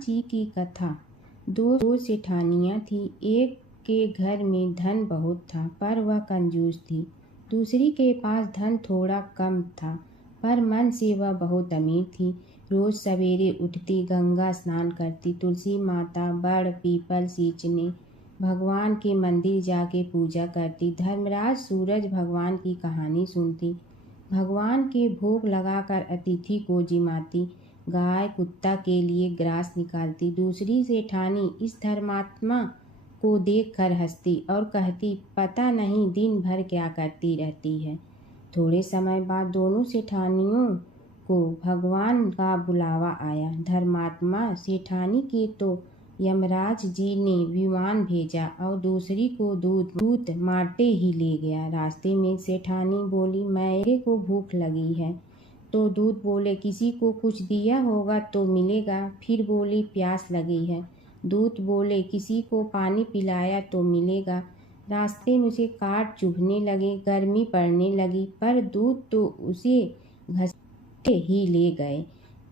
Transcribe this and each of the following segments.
जी की कथा। दो सेठानियाँ थीं। एक के घर में धन बहुत था पर वह कंजूस थी। दूसरी के पास धन थोड़ा कम था पर मन से वह बहुत अमीर थी। रोज सवेरे उठती, गंगा स्नान करती, तुलसी माता, बड़ पीपल सींचने, भगवान के मंदिर जाके पूजा करती। धर्मराज सूरज भगवान की कहानी सुनती, भगवान के भोग लगाकर अतिथि को जिमाती, गाय कुत्ता के लिए ग्रास निकालती। दूसरी सेठानी इस धर्मात्मा को देखकर हंसती और कहती, पता नहीं दिन भर क्या करती रहती है। थोड़े समय बाद दोनों सेठानियों को भगवान का बुलावा आया। धर्मात्मा सेठानी के तो यमराज जी ने विमान भेजा और दूसरी को दूत मारते ही ले गया। रास्ते में सेठानी बोली, मेरे को भूख लगी है। तो दूत बोले, किसी को कुछ दिया होगा तो मिलेगा। फिर बोली, प्यास लगी है। दूत बोले, किसी को पानी पिलाया तो मिलेगा। रास्ते में उसे काट चुभने लगे, गर्मी पड़ने लगी, पर दूत तो उसे घसीटे ही ले गए।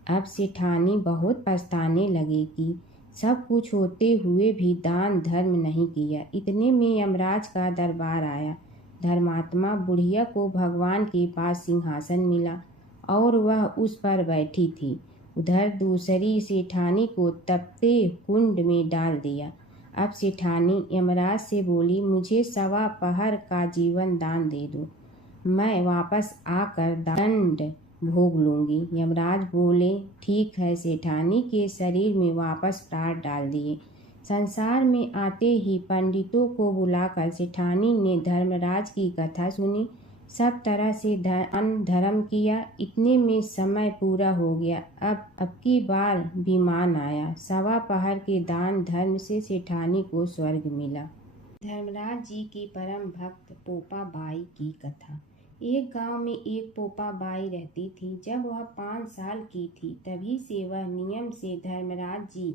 अब सेठानी बहुत पछताने लगी कि सब कुछ होते हुए भी दान धर्म नहीं किया। इतने में यमराज का दरबार आया। धर्मात्मा बुढ़िया को भगवान के पास सिंहासन मिला और वह उस पर बैठी थी। उधर दूसरी सेठानी को तपते कुंड में डाल दिया। अब सेठानी यमराज से बोली, मुझे 1.25 पहर का जीवन दान दे दो, मैं वापस आकर दंड भोग लूंगी। यमराज बोले, ठीक है। सेठानी के शरीर में वापस प्राण डाल दिए। संसार में आते ही पंडितों को बुलाकर सेठानी ने धर्मराज की कथा सुनी, सब तरह से धर्म किया। इतने में समय पूरा हो गया। अब की बार विमान आया। 1.25 पहर के दान धर्म से सेठानी को स्वर्ग मिला। धर्मराज जी की परम भक्त पोपा बाई की कथा। एक गांव में एक पोपा बाई रहती थी। जब वह 5 साल की थी तभी से वह नियम से धर्मराज जी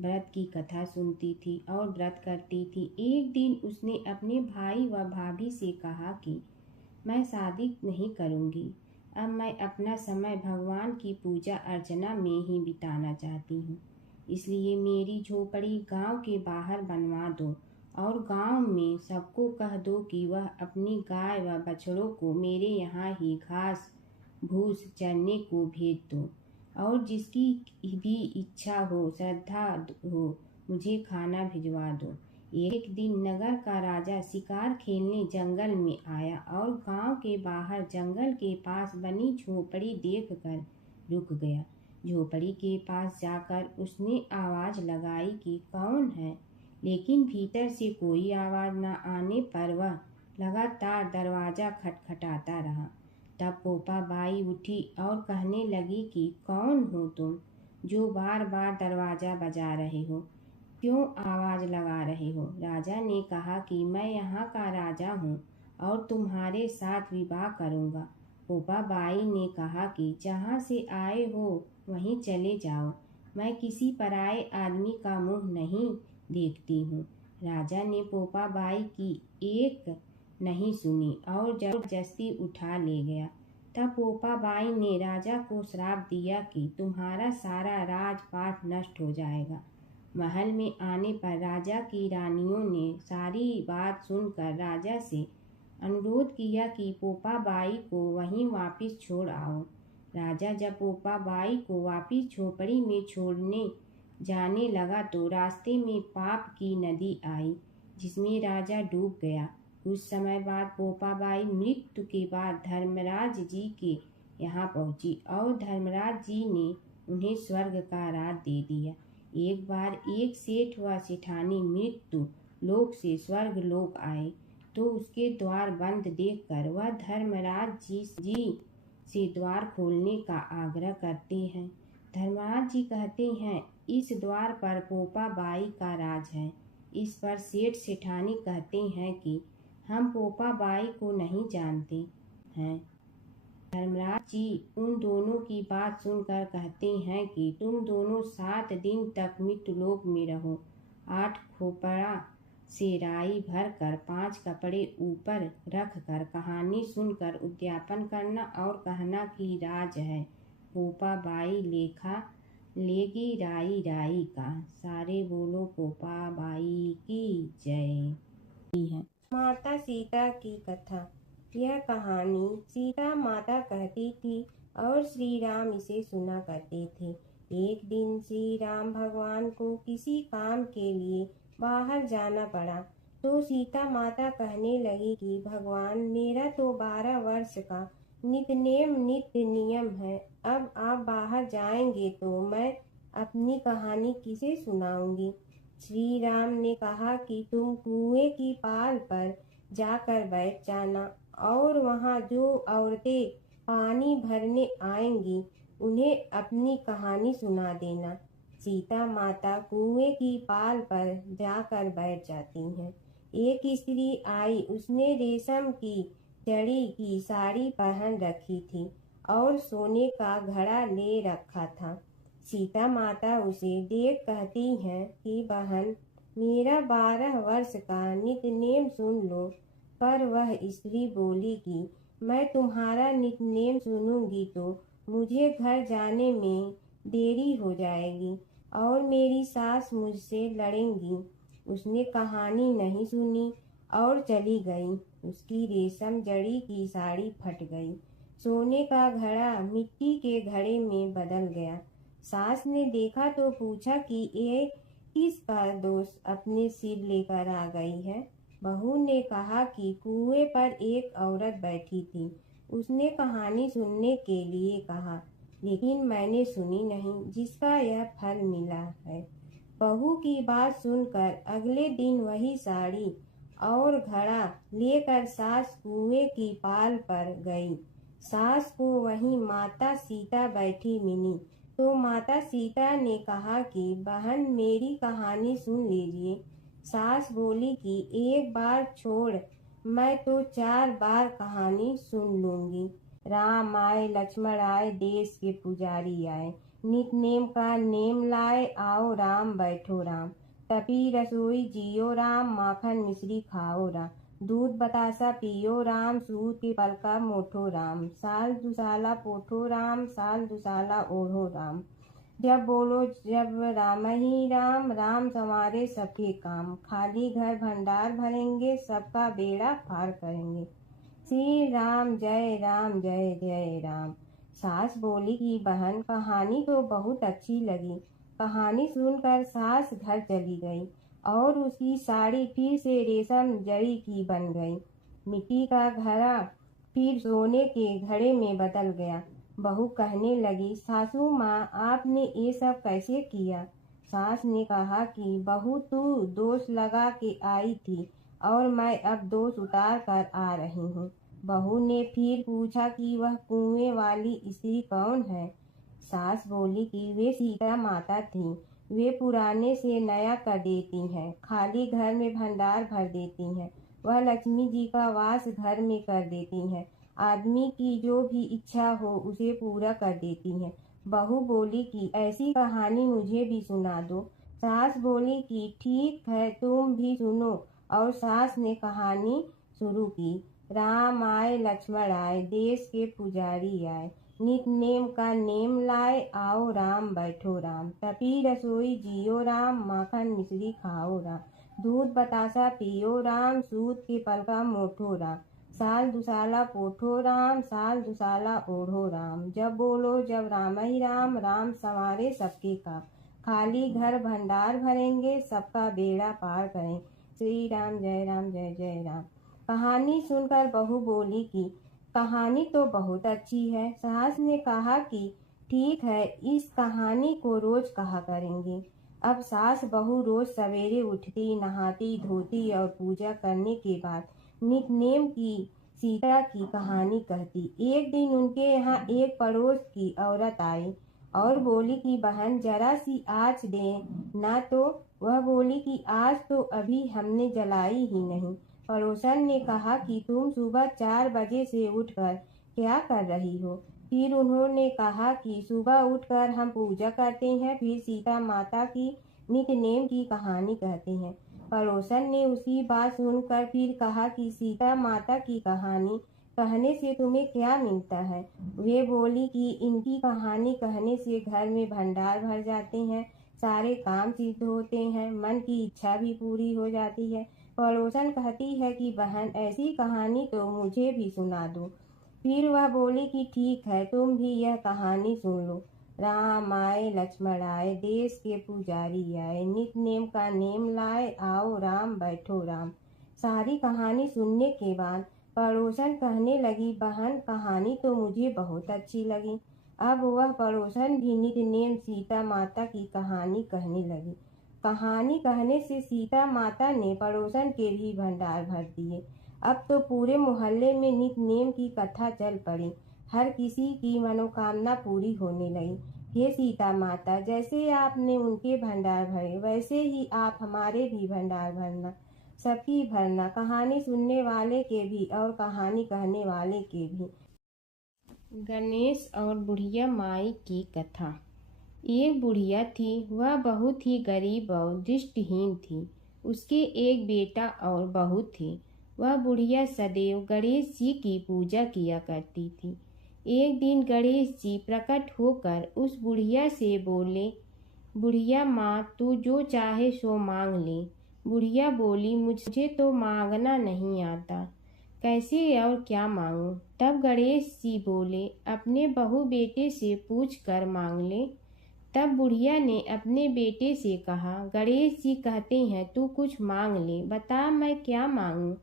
व्रत की कथा सुनती थी और व्रत करती थी। एक दिन उसने अपने भाई व भाभी से कहा कि मैं शादी नहीं करूंगी, अब मैं अपना समय भगवान की पूजा अर्चना में ही बिताना चाहती हूँ। इसलिए मेरी झोपड़ी गांव के बाहर बनवा दो और गांव में सबको कह दो कि वह अपनी गाय व बछड़ों को मेरे यहाँ ही घास भूस चरने को भेज दो और जिसकी भी इच्छा हो, श्रद्धा हो, मुझे खाना भिजवा दो। एक दिन नगर का राजा शिकार खेलने जंगल में आया और गांव के बाहर जंगल के पास बनी झोपड़ी देखकर रुक गया। झोपड़ी के पास जाकर उसने आवाज लगाई कि कौन है, लेकिन भीतर से कोई आवाज न आने पर वह लगातार दरवाजा खटखटाता रहा। तब पोपा बाई उठी और कहने लगी कि कौन हो तुम जो बार बार दरवाजा बजा रहे हो, क्यों आवाज लगा रहे हो? राजा ने कहा कि मैं यहाँ का राजा हूँ और तुम्हारे साथ विवाह करूँगा। पोपा बाई ने कहा कि जहाँ से आए हो वहीं चले जाओ, मैं किसी पराये आदमी का मुँह नहीं देखती हूँ। राजा ने पोपा बाई की एक नहीं सुनी और जबरदस्ती उठा ले गया। तब पोपा बाई ने राजा को श्राप दिया कि तुम्हारा सारा राजपाट नष्ट हो जाएगा। महल में आने पर राजा की रानियों ने सारी बात सुनकर राजा से अनुरोध किया कि पोपा बाई को वहीं वापस छोड़ आओ। राजा जब पोपा बाई को वापस झोपड़ी में छोड़ने जाने लगा तो रास्ते में पाप की नदी आई जिसमें राजा डूब गया। कुछ समय बाद पोपा बाई मृत्यु के बाद धर्मराज जी के यहाँ पहुँची और धर्मराज जी ने उन्हें स्वर्ग का राज दे दिया। एक बार एक सेठ व सेठानी मृत्यु लोक से स्वर्ग लोक आए तो उसके द्वार बंद देखकर वह धर्मराज जी से द्वार खोलने का आग्रह करते हैं। धर्मराज जी कहते हैं, इस द्वार पर पोपा बाई का राज है। इस पर सेठ सेठानी कहते हैं कि हम पोपा बाई को नहीं जानते हैं। धर्मराज जी उन दोनों की बात सुनकर कहते हैं कि तुम दोनों 7 दिन तक मृत्युलोक में रहो। 8 खोपड़ा से राई भरकर 5 कपड़े ऊपर रखकर कहानी सुनकर उद्यापन करना और कहना कि राज है। पोपा बाई लेखा लेगी राई राई का। सारे बोलो गोपा बाई की जय। माता सीता की कथा। यह कहानी सीता माता कहती थी और श्री राम इसे सुना करते थे। एक दिन श्री राम भगवान को किसी काम के लिए बाहर जाना पड़ा, तो सीता माता कहने लगी कि भगवान, मेरा तो 12 वर्ष का नित्य नियम है। अब आप बाहर जाएंगे तो मैं अपनी कहानी किसे सुनाऊंगी। श्री राम ने कहा कि तुम कुएं की पाल पर जाकर बैठ जाना और वहां जो औरतें पानी भरने आएंगी उन्हें अपनी कहानी सुना देना। सीता माता कुएं की पाल पर जाकर बैठ जाती हैं। एक स्त्री आई, उसने रेशम की जड़ी की साड़ी पहन रखी थी और सोने का घड़ा ले रखा था। सीता माता उसे देख कहती हैं कि बहन, मेरा 12 वर्ष का नित्य सुन लो। पर वह स्त्री बोली कि मैं तुम्हारा नित्य सुनूंगी तो मुझे घर जाने में देरी हो जाएगी और मेरी सास मुझसे लड़ेंगी। उसने कहानी नहीं सुनी और चली गई। उसकी रेशम जड़ी की साड़ी फट गई, सोने का घड़ा मिट्टी के घड़े में बदल गया। सास ने देखा तो पूछा कि ये किसका दोष अपने सिर लेकर आ गई है। बहू ने कहा कि कुएं पर एक औरत बैठी थी, उसने कहानी सुनने के लिए कहा, लेकिन मैंने सुनी नहीं, जिसका यह फल मिला है। बहू की बात सुनकर अगले दिन वही साड़ी और घड़ा लेकर सास कुएं की पाल पर गई। सास को वहीं माता सीता बैठी मिली, तो माता सीता ने कहा कि बहन, मेरी कहानी सुन लीजिए। सास बोली कि एक बार छोड़, मैं तो 4 बार कहानी सुन लूंगी। राम आए लक्ष्मण आए, देश के पुजारी आए, नित नेम का नेम लाए, आओ राम बैठो राम। तपी रसोई जियो राम, माखन मिश्री खाओ राम। दूध बतासा पियो राम, सूत के पलका मोठो राम। साल दुसाला पोठो राम, साल दुसाला ओढ़ो राम। जब बोलो जब राम ही राम, राम संवारे सबके काम। खाली घर भंडार भरेंगे, सबका बेड़ा पार करेंगे। श्री राम जय राम जय जय राम। सास बोली कि बहन, कहानी तो बहुत अच्छी लगी। कहानी सुनकर सास घर चली गई और उसकी साड़ी फिर से रेशम जड़ी की बन गई। मिट्टी का घड़ा फिर सोने के घड़े में बदल गया। बहू कहने लगी, सासू माँ, आपने ये सब कैसे किया। सास ने कहा कि बहू, तू दोष लगा के आई थी और मैं अब दोष उतार कर आ रही हूँ। बहू ने फिर पूछा कि वह कुएं वाली स्त्री कौन है। सास बोली कि वे सीता माता थी। वे पुराने से नया कर देती हैं, खाली घर में भंडार भर देती हैं। वह लक्ष्मी जी का वास घर में कर देती हैं। आदमी की जो भी इच्छा हो उसे पूरा कर देती हैं। बहू बोली कि ऐसी कहानी मुझे भी सुना दो। सास बोली कि ठीक है, तुम भी सुनो। और सास ने कहानी शुरू की। राम आए लक्ष्मण आए, देश के पुजारी आए, नित नेम का नेम लाए, आओ राम बैठो राम। तपी रसोई जियो राम, माखन मिश्री खाओ राम। दूध बतासा पियो राम, सूत के पलका मोठो राम। साल दुसाला पोठो राम, साल दुसाला ओढ़ो राम। जब बोलो जब राम ही राम, राम संवारे सबके काम। खाली घर भंडार भरेंगे, सबका बेड़ा पार करें। श्री राम जय जय राम। कहानी सुनकर बहू बोली कि कहानी तो बहुत अच्छी है। सास ने कहा कि ठीक है, इस कहानी को रोज कहा करेंगे। अब सास बहू रोज सवेरे उठती, नहाती धोती और पूजा करने के बाद नित नेम की सीता की कहानी कहती। एक दिन उनके यहाँ एक पड़ोस की औरत आई और बोली कि बहन, जरा सी आँच दे ना। तो वह बोली कि आज तो अभी हमने जलाई ही नहीं। पड़ोसन ने कहा कि तुम सुबह 4 बजे से उठकर क्या कर रही हो। फिर उन्होंने कहा कि सुबह उठकर हम पूजा करते हैं, फिर सीता माता की नित्य नेम की कहानी कहते हैं। पड़ोसन ने उसकी बात सुनकर फिर कहा कि सीता माता की कहानी कहने से तुम्हें क्या मिलता है? वे बोली कि इनकी कहानी कहने से घर में भंडार भर जाते हैं, सारे काम सिद्ध होते हैं, मन की इच्छा भी पूरी हो जाती है। पड़ोसन कहती है कि बहन, ऐसी कहानी तो मुझे भी सुना दो। फिर वह बोली कि ठीक है, तुम भी यह कहानी सुन लो। राम आए लक्ष्मण आए, देश के पुजारी आए, नित नेम का नेम लाए, आओ राम बैठो राम। सारी कहानी सुनने के बाद पड़ोसन कहने लगी, बहन कहानी तो मुझे बहुत अच्छी लगी। अब वह पड़ोसन भी नित नेम सीता माता की कहानी कहने लगी। कहानी कहने से सीता माता ने पड़ोसन के भी भंडार भर दिए। अब तो पूरे मोहल्ले में नित नेम की कथा चल पड़ी, हर किसी की मनोकामना पूरी होने लगी। हे सीता माता, जैसे आपने उनके भंडार भरे, वैसे ही आप हमारे भी भंडार भरना, सबकी भरना, कहानी सुनने वाले के भी और कहानी कहने वाले के भी। गणेश और बुढ़िया माई की कथा। एक बुढ़िया थी, वह बहुत ही गरीब और दृष्टिहीन थी। उसके एक बेटा और बहू थे। वह बुढ़िया सदैव गणेश जी की पूजा किया करती थी। एक दिन गणेश जी प्रकट होकर उस बुढ़िया से बोले, बुढ़िया माँ, तू जो चाहे सो मांग ले। बुढ़िया बोली, मुझे तो मांगना नहीं आता, कैसे और क्या मांगूं? तब गणेश जी बोले, अपने बहू बेटे से पूछ कर मांग ले। तब बुढ़िया ने अपने बेटे से कहा, गणेश जी कहते हैं तू कुछ मांग ले, बता मैं क्या मांगूं?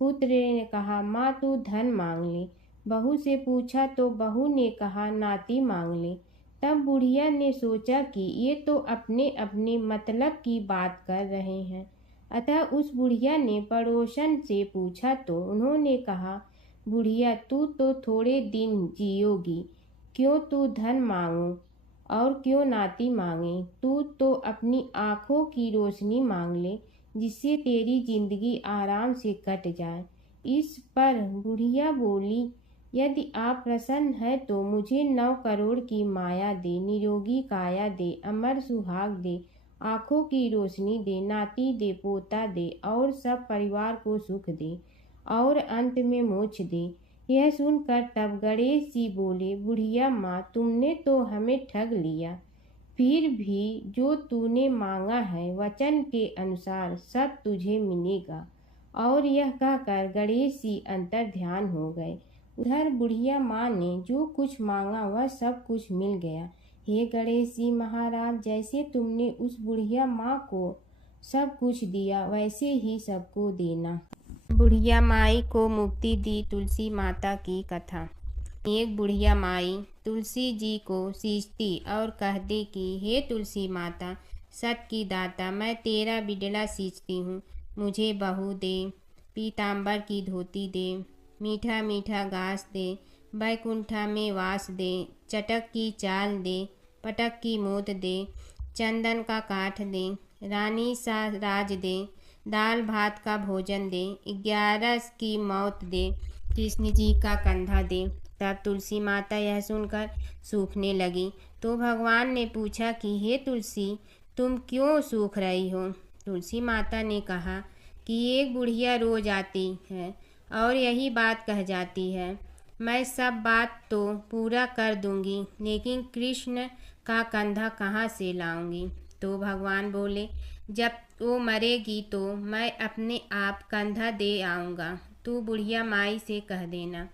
पुत्र ने कहा, माँ तू धन मांग ले। बहू से पूछा तो बहू ने कहा, नाती मांग ले। तब बुढ़िया ने सोचा कि ये तो अपने अपने मतलब की बात कर रहे हैं। अतः उस बुढ़िया ने पड़ोसन से पूछा तो उन्होंने कहा, बुढ़िया तू तो थोड़े दिन जियोगी, क्यों तू धन मांगो और क्यों नाती मांगे? तू तो अपनी आँखों की रोशनी मांग ले, जिससे तेरी जिंदगी आराम से कट जाए। इस पर बुढ़िया बोली, यदि आप प्रसन्न है तो मुझे 9 करोड़ की माया दे, निरोगी काया दे, अमर सुहाग दे, आँखों की रोशनी दे, नाती दे, पोता दे और सब परिवार को सुख दे और अंत में मोक्ष दे। यह सुनकर तब गणेश जी बोले, बुढ़िया माँ, तुमने तो हमें ठग लिया। फिर भी जो तूने मांगा है वचन के अनुसार सब तुझे मिलेगा। और यह कहकर गणेश जी अंतर ध्यान हो गए। उधर बुढ़िया माँ ने जो कुछ मांगा वह सब कुछ मिल गया। हे गणेश जी महाराज, जैसे तुमने उस बुढ़िया माँ को सब कुछ दिया वैसे ही सबको देना। बुढ़िया माई को मुक्ति दी तुलसी माता की कथा। एक बुढ़िया माई तुलसी जी को सींचती और कहती कि हे तुलसी माता, सत की दाता, मैं तेरा बिडला सींचती हूँ, मुझे बहू दे, पीताम्बर की धोती दे, मीठा मीठा घास दे, बैकुंठा में वास दे, चटक की चाल दे, पटक की मोत दे, चंदन का काठ दे, रानी सा राज दे, दाल भात का भोजन दे, 11 की मौत दे, कृष्ण जी का कंधा दे। तब तुलसी माता यह सुनकर सूखने लगी। तो भगवान ने पूछा कि हे तुलसी, तुम क्यों सूख रही हो? तुलसी माता ने कहा कि एक बुढ़िया रोज आती है और यही बात कह जाती है, मैं सब बात तो पूरा कर दूंगी, लेकिन कृष्ण का कंधा कहाँ से लाऊंगी? तो भगवान बोले, जब वो मरेगी तो मैं अपने आप कंधा दे आऊँगा, तू बुढ़िया माई से कह देना।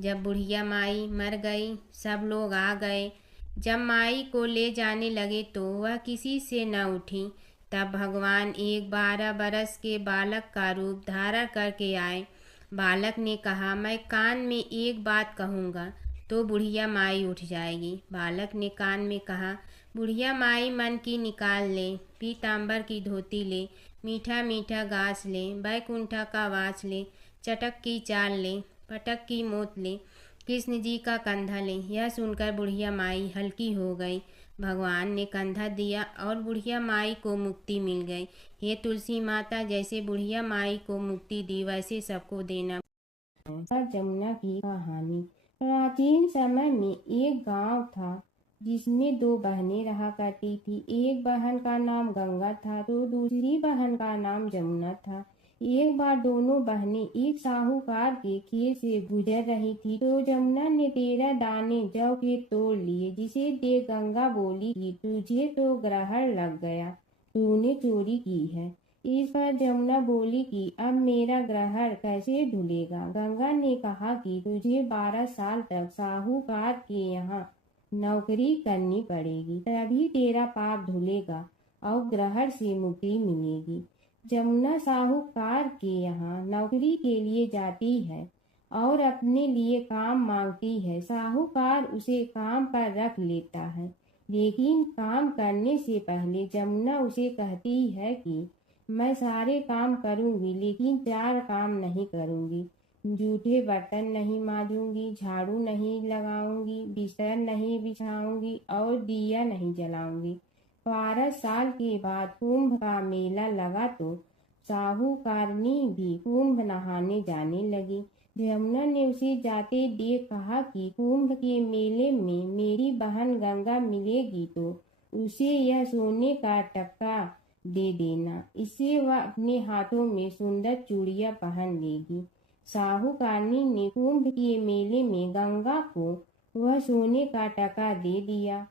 जब बुढ़िया माई मर गई, सब लोग आ गए। जब माई को ले जाने लगे तो वह किसी से न उठी। तब भगवान एक 12 बरस के बालक का रूप धारण करके आए। बालक ने कहा, मैं कान में एक बात कहूँगा तो बुढ़िया माई उठ जाएगी। बालक ने कान में कहा, बुढ़िया माई मन की निकाल ले, पीताम्बर की धोती ले, मीठा मीठा घास ले, बैकुंठा का वास ले, चटक की चाल ले, पटक की मोत ले, कृष्ण जी का कंधा ले। यह सुनकर बुढ़िया माई हल्की हो गई। भगवान ने कंधा दिया और बुढ़िया माई को मुक्ति मिल गई। हे तुलसी माता, जैसे बुढ़िया माई को मुक्ति दी वैसे सबको देना। जमुना की कहानी। प्राचीन समय में एक गांव था जिसमें 2 बहनें रहा करती थी। एक बहन का नाम गंगा था तो दूसरी बहन का नाम जमुना था। एक बार दोनों बहनें एक साहूकार के खेत से गुजर रही थी तो जमुना ने 13 दाने जौ के तोड़ लिए। जिसे देख गंगा बोली कि तुझे तो ग्रहण लग गया, तूने चोरी की है। इस पर जमुना बोली कि अब मेरा ग्रहण कैसे धुलेगा। गंगा ने कहा कि तुझे 12 साल तक साहूकार के यहाँ नौकरी करनी पड़ेगी, तभी तेरा पाप धुलेगा और ग्रहण से मुक्ति मिलेगी। जमुना साहूकार के यहाँ नौकरी के लिए जाती है और अपने लिए काम मांगती है। साहूकार उसे काम पर रख लेता है, लेकिन काम करने से पहले जमुना उसे कहती है कि मैं सारे काम करूंगी लेकिन 4 काम नहीं करूंगी। जूठे बर्तन नहीं मांजूंगी, झाड़ू नहीं लगाऊंगी, बिस्तर नहीं बिछाऊंगी और दिया नहीं जलाऊंगी। 12 साल के बाद कुंभ का मेला लगा तो साहूकारनी भी कुंभ नहाने जाने लगी। जमुना ने उसे जाते देख कहा कि कुंभ के मेले में मेरी बहन गंगा मिलेगी तो उसे यह सोने का टक्का दे देना, इससे वह अपने हाथों में सुंदर चूड़ियां पहन लेगी। साहूकारनी ने कुंभ के मेले में गंगा को वह सोने का टका दे दिया।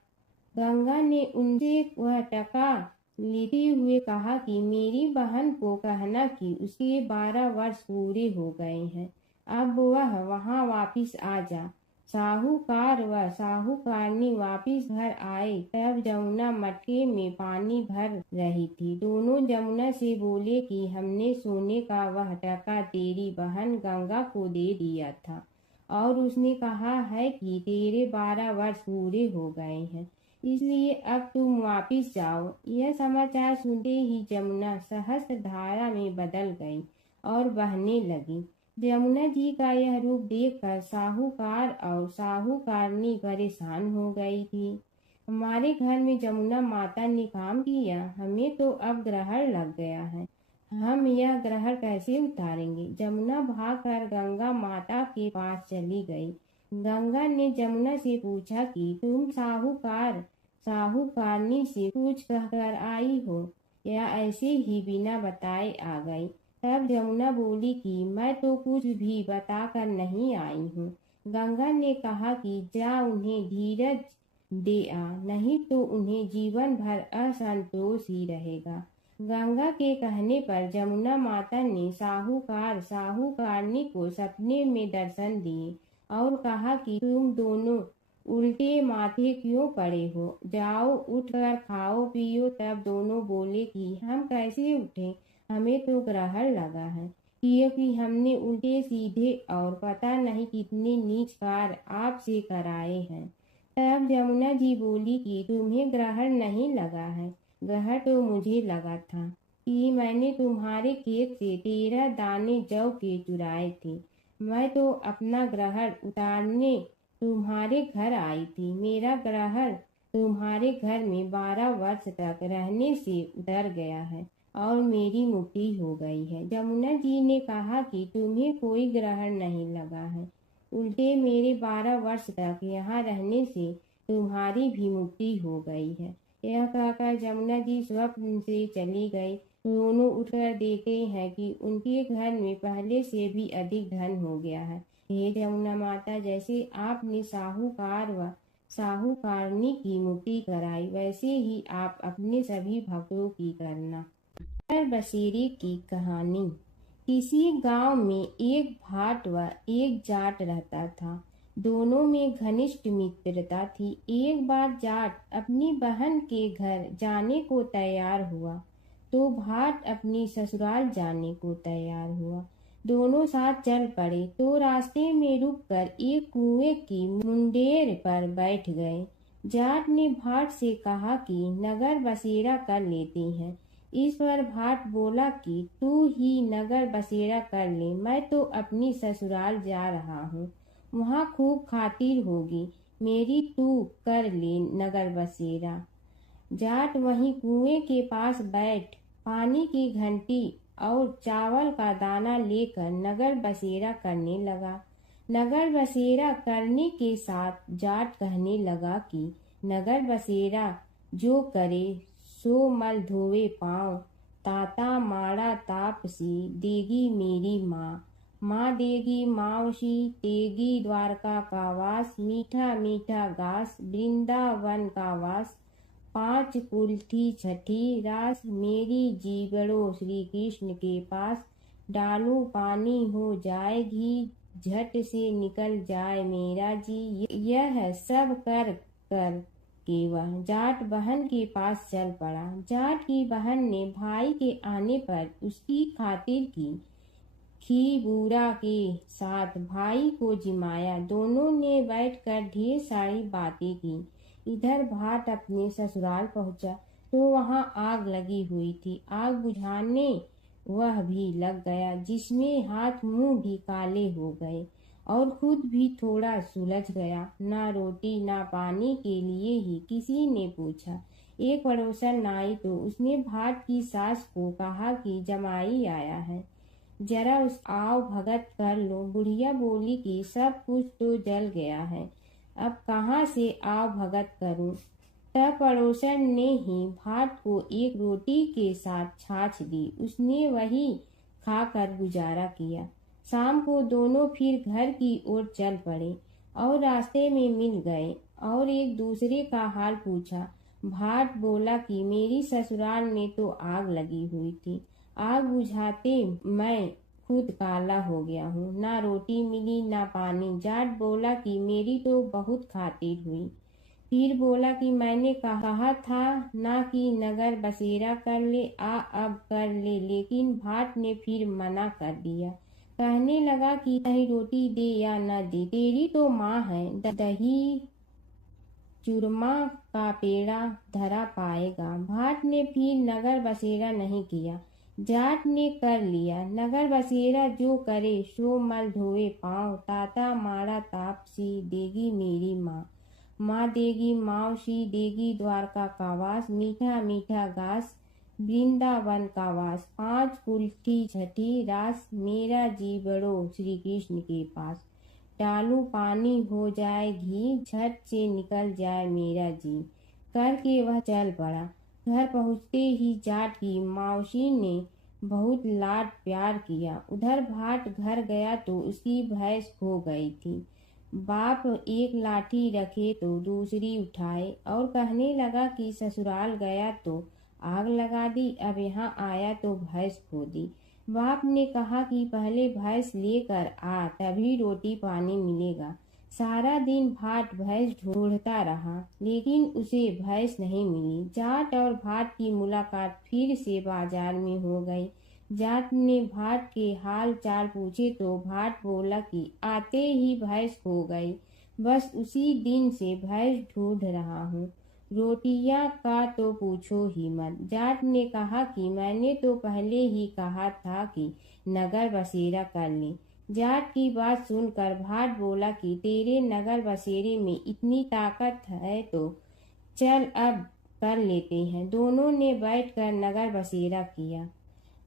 गंगा ने उनसे वह टका लेते हुए कहा कि मेरी बहन को कहना कि उसके 12 वर्ष पूरे हो गए हैं, अब वह वहां वापिस आ जा। साहूकार व साहूकारनी वापिस घर आए तब जमुना मटके में पानी भर रही थी। दोनों जमुना से बोले कि हमने सोने का वह टका तेरी बहन गंगा को दे दिया था और उसने कहा है कि तेरे 12 वर्ष पूरे हो गए हैं, इसलिए अब तुम वापिस जाओ। यह समाचार सुनते ही जमुना सहस्त्र धारा में बदल गई और बहने लगी। जमुना जी का यह रूप देखकर साहूकार और साहूकारनी परेशान हो गई थी। हमारे घर में जमुना माता ने काम किया, हमें तो अब ग्रहण लग गया है, हम यह ग्रहण कैसे उतारेंगे। जमुना भागकर गंगा माता के पास चली गई। गंगा ने जमुना से पूछा कि तुम साहूकारनी से कुछ कहकर आई हो या ऐसे ही बिना बताए आ गई। तब जमुना बोली कि मैं तो कुछ भी बताकर नहीं आई हूँ। गंगा ने कहा कि जा उन्हें धीरज दे आ, नहीं तो उन्हें जीवन भर असंतोष ही रहेगा। गंगा के कहने पर जमुना माता ने साहूकारनी को सपने में दर्शन दिए और कहा कि तुम दोनों उल्टे माथे क्यों पड़े हो, जाओ उठकर खाओ पियो। तब दोनों बोले कि हम कैसे उठें, हमें तो ग्रहण लगा है, क्योंकि हमने उल्टे सीधे और पता नहीं कितने नीच कार्य आपसे कराए हैं। तब जमुना जी बोली कि तुम्हें ग्रहण नहीं लगा है, ग्रहण तो मुझे लगा था कि मैंने तुम्हारे खेत से 13 दाने जौ के चुराए थे। मैं तो अपना ग्रहण उतारने तुम्हारे घर आई थी। मेरा ग्रहण तुम्हारे घर में 12 वर्ष तक रहने से उतर गया है और मेरी मुक्ति हो गई है। जमुना जी ने कहा कि तुम्हें कोई ग्रहण नहीं लगा है, उल्टे मेरे 12 वर्ष तक यहाँ रहने से तुम्हारी भी मुक्ति हो गई है। यह कहकर जमुना जी स्वप्न से चली गई। दोनों उठकर देखते हैं कि उनके घर में पहले से भी अधिक धन हो गया है। हे जमुना माता, जैसे आपने साहूकार व साहूकारनी की मुक्ति कराई, वैसे ही आप अपने सभी भक्तों की करना। बसेरे की कहानी। किसी गांव में एक भाट व एक जाट रहता था। दोनों में घनिष्ठ मित्रता थी। एक बार जाट अपनी बहन के घर जाने को तैयार हुआ तो भाट अपनी ससुराल जाने को तैयार हुआ। दोनों साथ चल पड़े तो रास्ते में रुककर एक कुएं की मुंडेर पर बैठ गए। जाट ने भाट से कहा कि नगर बसेरा कर लेते हैं। इस पर भाट बोला कि तू ही नगर बसेरा कर ले, मैं तो अपनी ससुराल जा रहा हूँ, वहाँ खूब खातिर होगी मेरी, तू कर ले नगर बसेरा। जाट वहीं कुएं के पास बैठ पानी की घंटी और चावल का दाना लेकर नगर बसेरा करने लगा। नगर बसेरा करने के साथ जाट कहने लगा कि नगर बसेरा जो करे सो मल धोवे पाँव, ताता माड़ा तापसी देगी मेरी माँ। माँ देगी मावशी तेगी द्वारका का वास, मीठा मीठा घास वृंदावन का वास। 5 कुल थी छठी रास, मेरी जीवड़ो श्री कृष्ण के पास। डालू पानी हो जाए घी, झट से निकल जाए मेरा जी। यह सब कर कर के वह जाट बहन के पास चल पड़ा। जाट की बहन ने भाई के आने पर उसकी खातिर की खी बूढ़ा के साथ भाई को जिमाया। दोनों ने बैठकर ढेर सारी बातें की। इधर भाट अपने ससुराल पहुंचा तो वहां आग लगी हुई थी। आग बुझाने वह भी लग गया, जिसमें हाथ मुंह भी काले हो गए और खुद भी थोड़ा सुलझ गया। ना रोटी ना पानी के लिए ही किसी ने पूछा। एक पड़ोसन आई तो उसने भाट की सास को कहा कि जमाई आया है, जरा उस आओ भगत कर लो। बुढ़िया बोली कि सब कुछ तो जल गया है, अब कहाँ से आओ भगत करूं। तब पड़ोसन ने ही भाट को एक रोटी के साथ छाछ दी। उसने वही खाकर गुजारा किया। शाम को दोनों फिर घर की ओर चल पड़े और रास्ते में मिल गए और एक दूसरे का हाल पूछा। भाट बोला कि मेरी ससुराल में तो आग लगी हुई थी, आग बुझाते मैं खुद काला हो गया हूँ, ना रोटी मिली ना पानी। जाट बोला कि मेरी तो बहुत खातिर हुई। फिर बोला कि मैंने कहा था ना कि नगर बसेरा कर ले, आ अब कर ले। लेकिन भाट ने फिर मना कर दिया। कहने लगा कि चाहे रोटी दे या न दे, तेरी तो माँ है, दही चूरमा का पेड़ा धरा पाएगा। भाट ने फिर नगर बसेरा नहीं किया, जाट ने कर लिया। नगर बसेरा जो करे सो मल धोए पाँव। ताता माड़ा तापसी देगी मेरी माँ। माँ देगी मावशी देगी द्वारका का वास, मीठा मीठा घास वृंदावन का वास। 5 कुल्ठी छठी रास, मेरा जी बड़ो श्री कृष्ण के पास। डालू पानी हो जाए घी, झट से निकल जाए मेरा जी। करके वह चल पड़ा। घर पहुँचते ही जाट की मावशी ने बहुत लाड प्यार किया। उधर भाट घर गया तो उसकी भैंस खो गई थी। बाप एक लाठी रखे तो दूसरी उठाए और कहने लगा कि ससुराल गया तो आग लगा दी, अब यहाँ आया तो भैंस खो दी। बाप ने कहा कि पहले भैंस लेकर आ, तभी रोटी पानी मिलेगा। सारा दिन भाट भैंस ढूंढता रहा, लेकिन उसे भैंस नहीं मिली। जाट और भाट की मुलाकात फिर से बाजार में हो गई। जाट ने भाट के हाल चाल पूछे तो भाट बोला कि आते ही भैंस खो गई, बस उसी दिन से भैंस ढूंढ रहा हूँ। रोटियां का तो पूछो ही मत। जाट ने कहा कि मैंने तो पहले ही कहा था कि नगर बसेरा कर ले। जाट की बात सुनकर भाट बोला कि तेरे नगर बसेरे में इतनी ताकत है तो चल अब कर लेते हैं। दोनों ने बैठकर नगर बसेरा किया।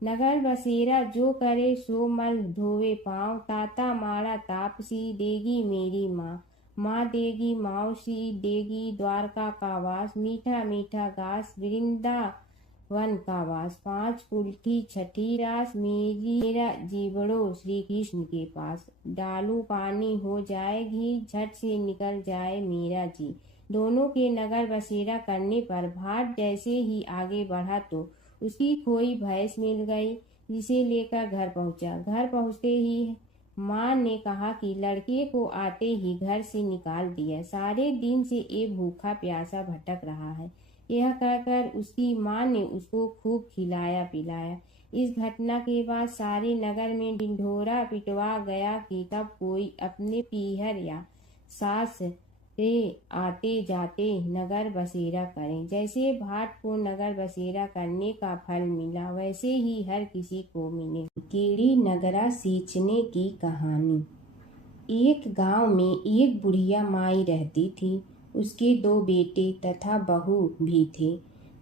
नगर बसेरा जो करे सो मल धोवे पाँव। ताता माड़ा तापसी देगी मेरी माँ। माँ देगी मावशी देगी द्वारका का वास, मीठा मीठा घास वृंदावन का वास। 5 कुल्ठी छठी रास, मेरा जीवड़ो श्री कृष्ण के पास। डालू पानी हो जाए घी, झट से निकल जाए मेरा जी। दोनों के नगर बसेरा करने पर भाट जैसे ही आगे बढ़ा तो उसकी खोई भैंस मिल गई, जिसे लेकर घर पहुंचा। घर पहुंचते ही माँ ने कहा कि लड़के को आते ही घर से निकाल दिया, सारे दिन से ये भूखा प्यासा भटक रहा है। यह कहकर उसकी माँ ने उसको खूब खिलाया पिलाया। इस घटना के बाद सारे नगर में ढिंढोरा पिटवा गया कि तब कोई अपने पीहर या सास से आते जाते नगर बसेरा करें। जैसे भाट को नगर बसेरा करने का फल मिला, वैसे ही हर किसी को मिले। कीड़ी नगरा सींचने की कहानी। एक गांव में एक बुढ़िया माई रहती थी। उसके 2 बेटे तथा बहू भी थे।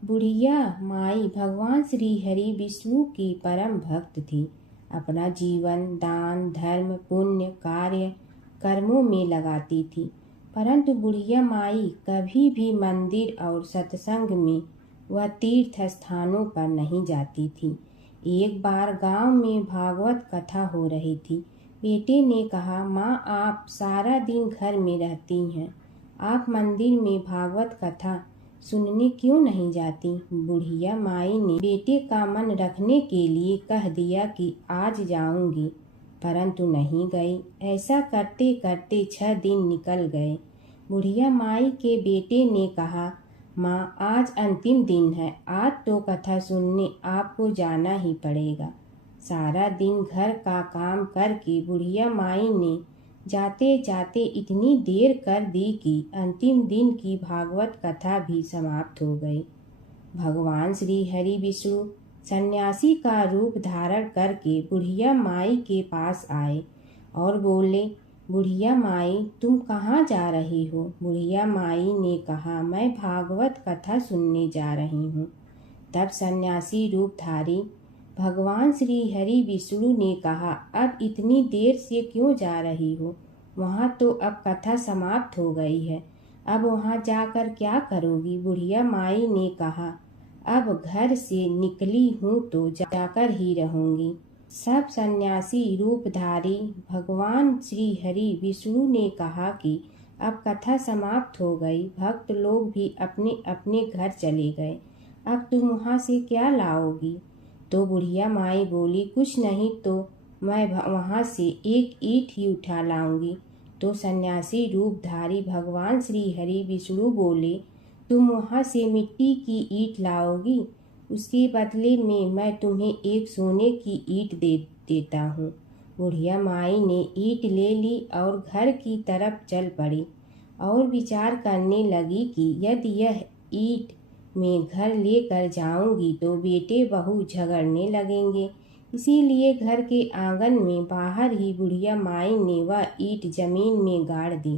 बुढ़िया माई भगवान श्री हरि विष्णु की परम भक्त थी। अपना जीवन दान धर्म पुण्य कार्य कर्मों में लगाती थी। परंतु बुढ़िया माई कभी भी मंदिर और सत्संग में वह तीर्थ स्थानों पर नहीं जाती थी। एक बार गांव में भागवत कथा हो रही थी। बेटे ने कहा, माँ आप सारा दिन घर में रहती हैं, आप मंदिर में भागवत कथा सुनने क्यों नहीं जाती? बुढ़िया माई ने बेटे का मन रखने के लिए कह दिया कि आज जाऊंगी, परंतु नहीं गई। ऐसा करते करते 6 दिन निकल गए। बुढ़िया माई के बेटे ने कहा, माँ आज अंतिम दिन है, आज तो कथा सुनने आपको जाना ही पड़ेगा। सारा दिन घर का काम करके बुढ़िया माई ने जाते जाते इतनी देर कर दी कि अंतिम दिन की भागवत कथा भी समाप्त हो गई। भगवान श्री हरि विष्णु सन्यासी का रूप धारण करके बुढ़िया माई के पास आए और बोले, बुढ़िया माई तुम कहाँ जा रही हो? बुढ़िया माई ने कहा, मैं भागवत कथा सुनने जा रही हूँ। तब सन्यासी रूपधारी भगवान श्री हरि विष्णु ने कहा, अब इतनी देर से क्यों जा रही हो? वहाँ तो अब कथा समाप्त हो गई है, अब वहाँ जाकर क्या करोगी? बुढ़िया माई ने कहा, अब घर से निकली हूँ तो जाकर ही रहूंगी। सब सन्यासी रूपधारी भगवान श्री हरि विष्णु ने कहा कि अब कथा समाप्त हो गई, भक्त लोग भी अपने अपने घर चले गए, अब तुम वहाँ से क्या लाओगी? तो बुढ़िया माई बोली, कुछ नहीं तो मैं वहाँ से एक ईंट ही उठा लाऊंगी। तो सन्यासी रूपधारी भगवान श्री हरि विष्णु बोले, तुम वहाँ से मिट्टी की ईंट लाओगी, उसके बदले में मैं तुम्हें एक सोने की ईंट देता हूँ। बुढ़िया माई ने ईंट ले ली और घर की तरफ चल पड़ी और विचार करने लगी कि यदि यह ईंट मैं घर लेकर जाऊंगी तो बेटे बहू झगड़ने लगेंगे। इसीलिए घर के आंगन में बाहर ही बुढ़िया माई ने वह ईंट जमीन में गाड़ दी।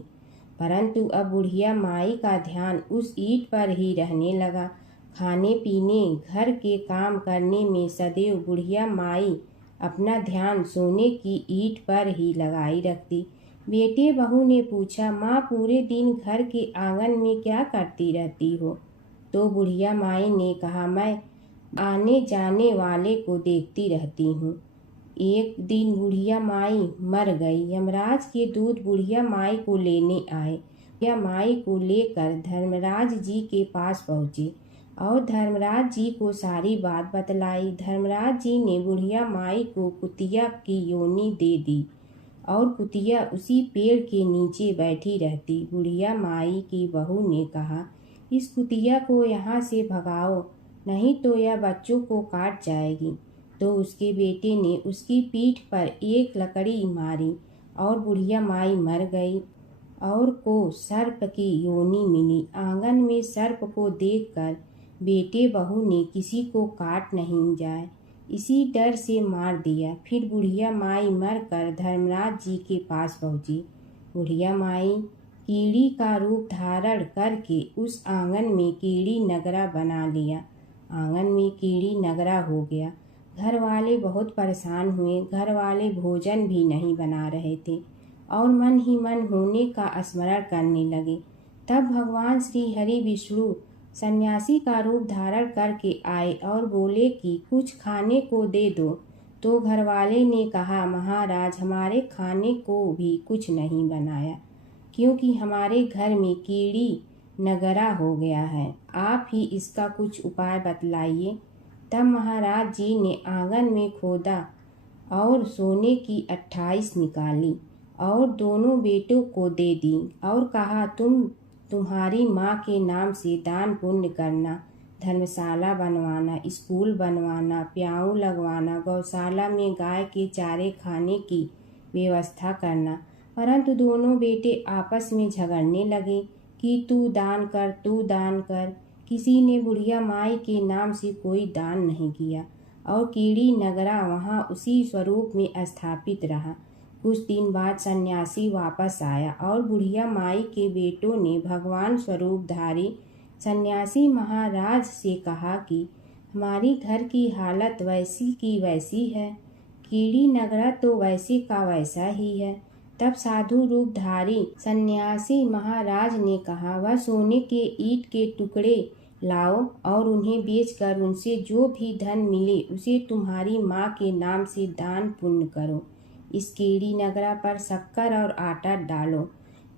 परंतु अब बुढ़िया माई का ध्यान उस ईंट पर ही रहने लगा। खाने पीने घर के काम करने में सदैव बुढ़िया माई अपना ध्यान सोने की ईंट पर ही लगाई रखती। बेटे बहू ने पूछा, माँ पूरे दिन घर के आंगन में क्या करती रहती हो? तो बुढ़िया माई ने कहा, मैं आने जाने वाले को देखती रहती हूँ। एक दिन बुढ़िया माई मर गई। यमराज के दूत बुढ़िया माई को लेने आए। बुढ़िया माई को लेकर धर्मराज जी के पास पहुँचे और धर्मराज जी को सारी बात बतलाई। धर्मराज जी ने बुढ़िया माई को कुतिया की योनि दे दी और कुतिया उसी पेड़ के नीचे बैठी रहती। बुढ़िया माई की बहू ने कहा, इस कुतिया को यहाँ से भगाओ, नहीं तो यह बच्चों को काट जाएगी। तो उसके बेटे ने उसकी पीठ पर एक लकड़ी मारी और बुढ़िया माई मर गई और को सर्प की योनि मिली। आंगन में सर्प को देखकर बेटे बहू ने किसी को काट नहीं जाए इसी डर से मार दिया। फिर बुढ़िया माई मरकर धर्मराज जी के पास पहुंची। बुढ़िया माई कीड़ी का रूप धारण करके उस आंगन में कीड़ी नगरा बना लिया। आंगन में कीड़ी नगरा हो गया। घर वाले बहुत परेशान हुए। घर वाले भोजन भी नहीं बना रहे थे और मन ही मन होने का स्मरण करने लगे। तब भगवान श्री हरि विष्णु सन्यासी का रूप धारण करके आए और बोले कि कुछ खाने को दे दो। तो घरवाले ने कहा, महाराज हमारे खाने को भी कुछ नहीं बनाया, क्योंकि हमारे घर में कीड़ी नगरा हो गया है, आप ही इसका कुछ उपाय बतलाइए। तब महाराज जी ने आंगन में खोदा और सोने की 28 निकाली और दोनों बेटों को दे दी और कहा, तुम्हारी माँ के नाम से दान पुण्य करना, धर्मशाला बनवाना, स्कूल बनवाना, प्याऊ लगवाना, गौशाला में गाय के चारे खाने की व्यवस्था करना। परंतु दोनों बेटे आपस में झगड़ने लगे कि तू दान कर, तू दान कर। किसी ने बुढ़िया माई के नाम से कोई दान नहीं किया और कीड़ी नगरा वहाँ उसी स्वरूप में स्थापित रहा। कुछ दिन बाद सन्यासी वापस आया और बुढ़िया माई के बेटों ने भगवान स्वरूपधारी सन्यासी महाराज से कहा कि हमारी घर की हालत वैसी की वैसी है, कीड़ी नगरा तो वैसे का वैसा ही है। तब साधु रूपधारी सन्यासी महाराज ने कहा, वह सोने के ईंट के टुकड़े लाओ और उन्हें बेचकर उनसे जो भी धन मिले उसे तुम्हारी माँ के नाम से दान पुण्य करो। इस कीड़ी नगरा पर शक्कर और आटा डालो।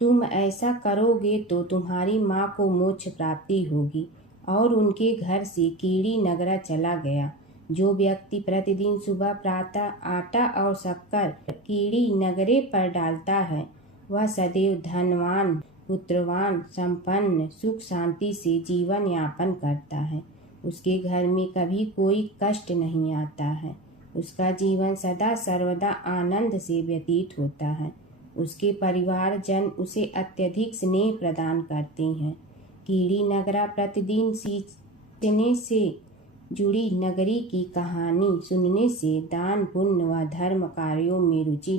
तुम ऐसा करोगे तो तुम्हारी माँ को मोक्ष प्राप्ति होगी। और उनके घर से कीड़ी नगरा चला गया। जो व्यक्ति प्रतिदिन सुबह प्रातः आटा और शक्कर कीड़ी नगरे पर डालता है वह सदैव धनवान, पुत्रवान, संपन्न, सुख शांति से जीवन यापन करता है। उसके घर में कभी कोई कष्ट नहीं आता है। उसका जीवन सदा सर्वदा आनंद से व्यतीत होता है। उसके परिवारजन उसे अत्यधिक स्नेह प्रदान करते हैं। कीड़ी नगरा प्रतिदिन सींचने से जुड़ी नगरी की कहानी सुनने से, दान पुण्य व धर्म कार्यों में रुचि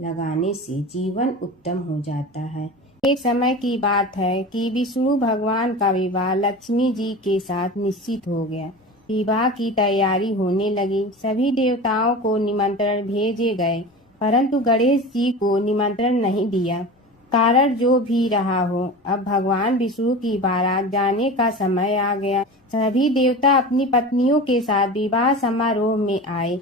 लगाने से जीवन उत्तम हो जाता है। एक समय की बात है कि विष्णु भगवान का विवाह लक्ष्मी जी के साथ निश्चित हो गया। विवाह की तैयारी होने लगी। सभी देवताओं को निमंत्रण भेजे गए, परंतु गणेश जी को निमंत्रण नहीं दिया। कारण जो भी रहा हो, अब भगवान विष्णु की बारात जाने का समय आ गया। सभी देवता अपनी पत्नियों के साथ विवाह समारोह में आए।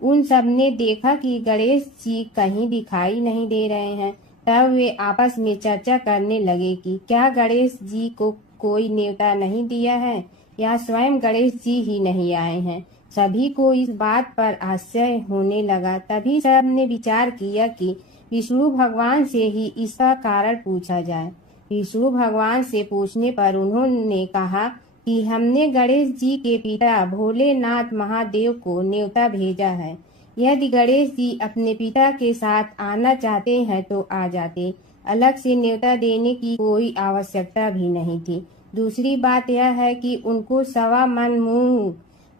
उन सब ने देखा कि गणेश जी कहीं दिखाई नहीं दे रहे हैं। तब वे आपस में चर्चा करने लगे कि क्या गणेश जी को कोई न्योता नहीं दिया है या स्वयं गणेश जी ही नहीं आए हैं। सभी को इस बात पर आश्चर्य होने लगा। तभी सब ने विचार किया कि विष्णु भगवान से ही इसका कारण पूछा जाए। विष्णु भगवान से पूछने पर उन्होंने कहा कि हमने गणेश जी के पिता भोलेनाथ महादेव को न्योता भेजा है। यदि गणेश जी अपने पिता के साथ आना चाहते हैं तो आ जाते। अलग से न्योता देने की कोई आवश्यकता भी नहीं थी। दूसरी बात यह है कि उनको 1.25 मन मूंग,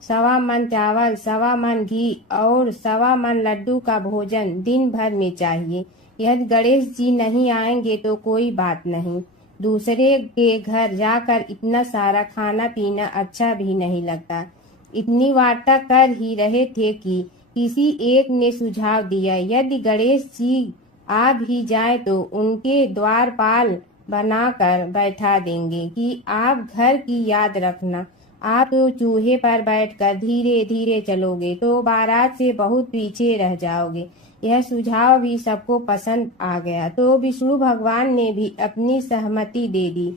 1.25 मन चावल, 1.25 मन घी और 1.25 मन लड्डू का भोजन दिन भर में चाहिए। यदि गणेश जी नहीं आएंगे तो कोई बात नहीं। दूसरे के घर जाकर इतना सारा खाना पीना अच्छा भी नहीं लगता। इतनी वार्ता कर ही रहे थे कि किसी एक ने सुझाव दिया, यदि गणेश जी आ भी जाए तो उनके द्वारपाल बनाकर बैठा देंगे कि आप घर की याद रखना। आप तो चूहे पर बैठकर धीरे धीरे चलोगे तो बारात से बहुत पीछे रह जाओगे। यह सुझाव भी सबको पसंद आ गया तो विष्णु भगवान ने भी अपनी सहमति दे दी।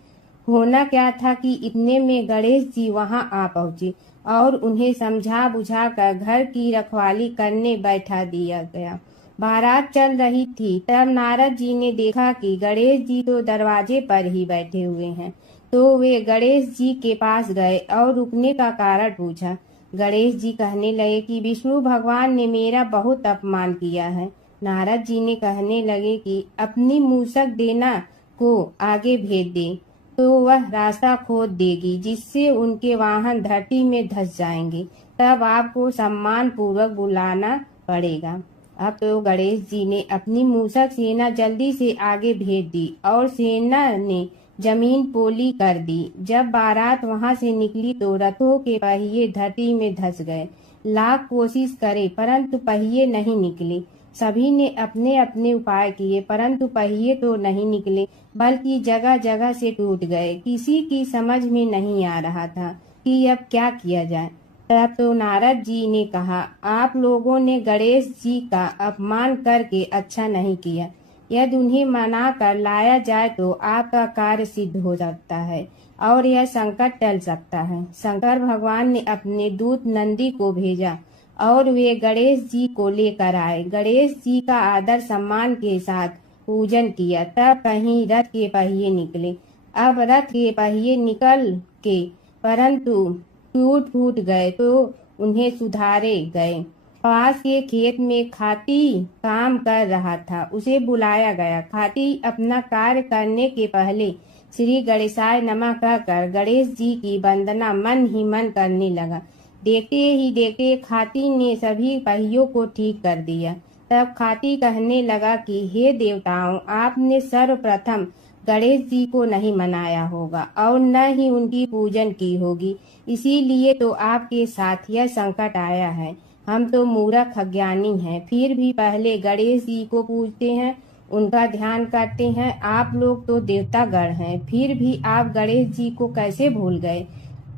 होना क्या था कि इतने में गणेश जी वहां आ पहुंचे और उन्हें समझा बुझा कर घर की रखवाली करने बैठा दिया गया। बारात चल रही थी, तब नारद जी ने देखा कि गणेश जी तो दरवाजे पर ही बैठे हुए हैं। तो वे गणेश जी के पास गए और रुकने का कारण पूछा। गणेश जी कहने लगे कि विष्णु भगवान ने मेरा बहुत अपमान किया है। नारद जी ने कहने लगे कि अपनी मूसक देना को आगे भेज दे तो वह रास्ता खोद देगी, जिससे उनके वाहन धरती में धंस जाएंगे। तब आपको सम्मान पूर्वक बुलाना पड़ेगा। अब तो गणेश जी ने अपनी मूसक सेना जल्दी से आगे भेज दी और सेना ने जमीन पोली कर दी। जब बारात वहां से निकली तो रथों के पहिए धरती में धंस गए। लाख कोशिश करे परंतु पहिए नहीं निकले। सभी ने अपने अपने उपाय किए परंतु पहिए तो नहीं निकले, बल्कि जगह जगह से टूट गए। किसी की समझ में नहीं आ रहा था कि अब क्या किया जाए। तब तो नारद जी ने कहा, आप लोगों ने गणेश जी का अपमान करके अच्छा नहीं किया। यदि उन्हें मना कर लाया जाए तो आपका कार्य सिद्ध हो सकता है और यह संकट टल सकता है। शंकर भगवान ने अपने दूत नंदी को भेजा और वे गणेश जी को लेकर आए। गणेश जी का आदर सम्मान के साथ पूजन किया। तब कहीं रथ के पहिए निकले। अब रथ के पहिए निकल के परंतु टूट फूट गए तो उन्हें सुधारे गए। पास के खेत में खाती काम कर रहा था, उसे बुलाया गया। खाती अपना कार्य करने के पहले श्री गणेशाय नमः कहकर गणेश जी की वंदना मन ही मन करने लगा। देखते ही देखते खाती ने सभी पहियों को ठीक कर दिया। तब खाती कहने लगा कि हे देवताओं, आपने सर्वप्रथम गणेश जी को नहीं मनाया होगा और न ही उनकी पूजन की होगी, इसीलिए तो आपके साथ यह संकट आया है। हम तो मूर्ख अज्ञानी हैं, फिर भी पहले गणेश जी को पूजते हैं, उनका ध्यान करते हैं। आप लोग तो देवतागण हैं, फिर भी आप गणेश जी को कैसे भूल गए?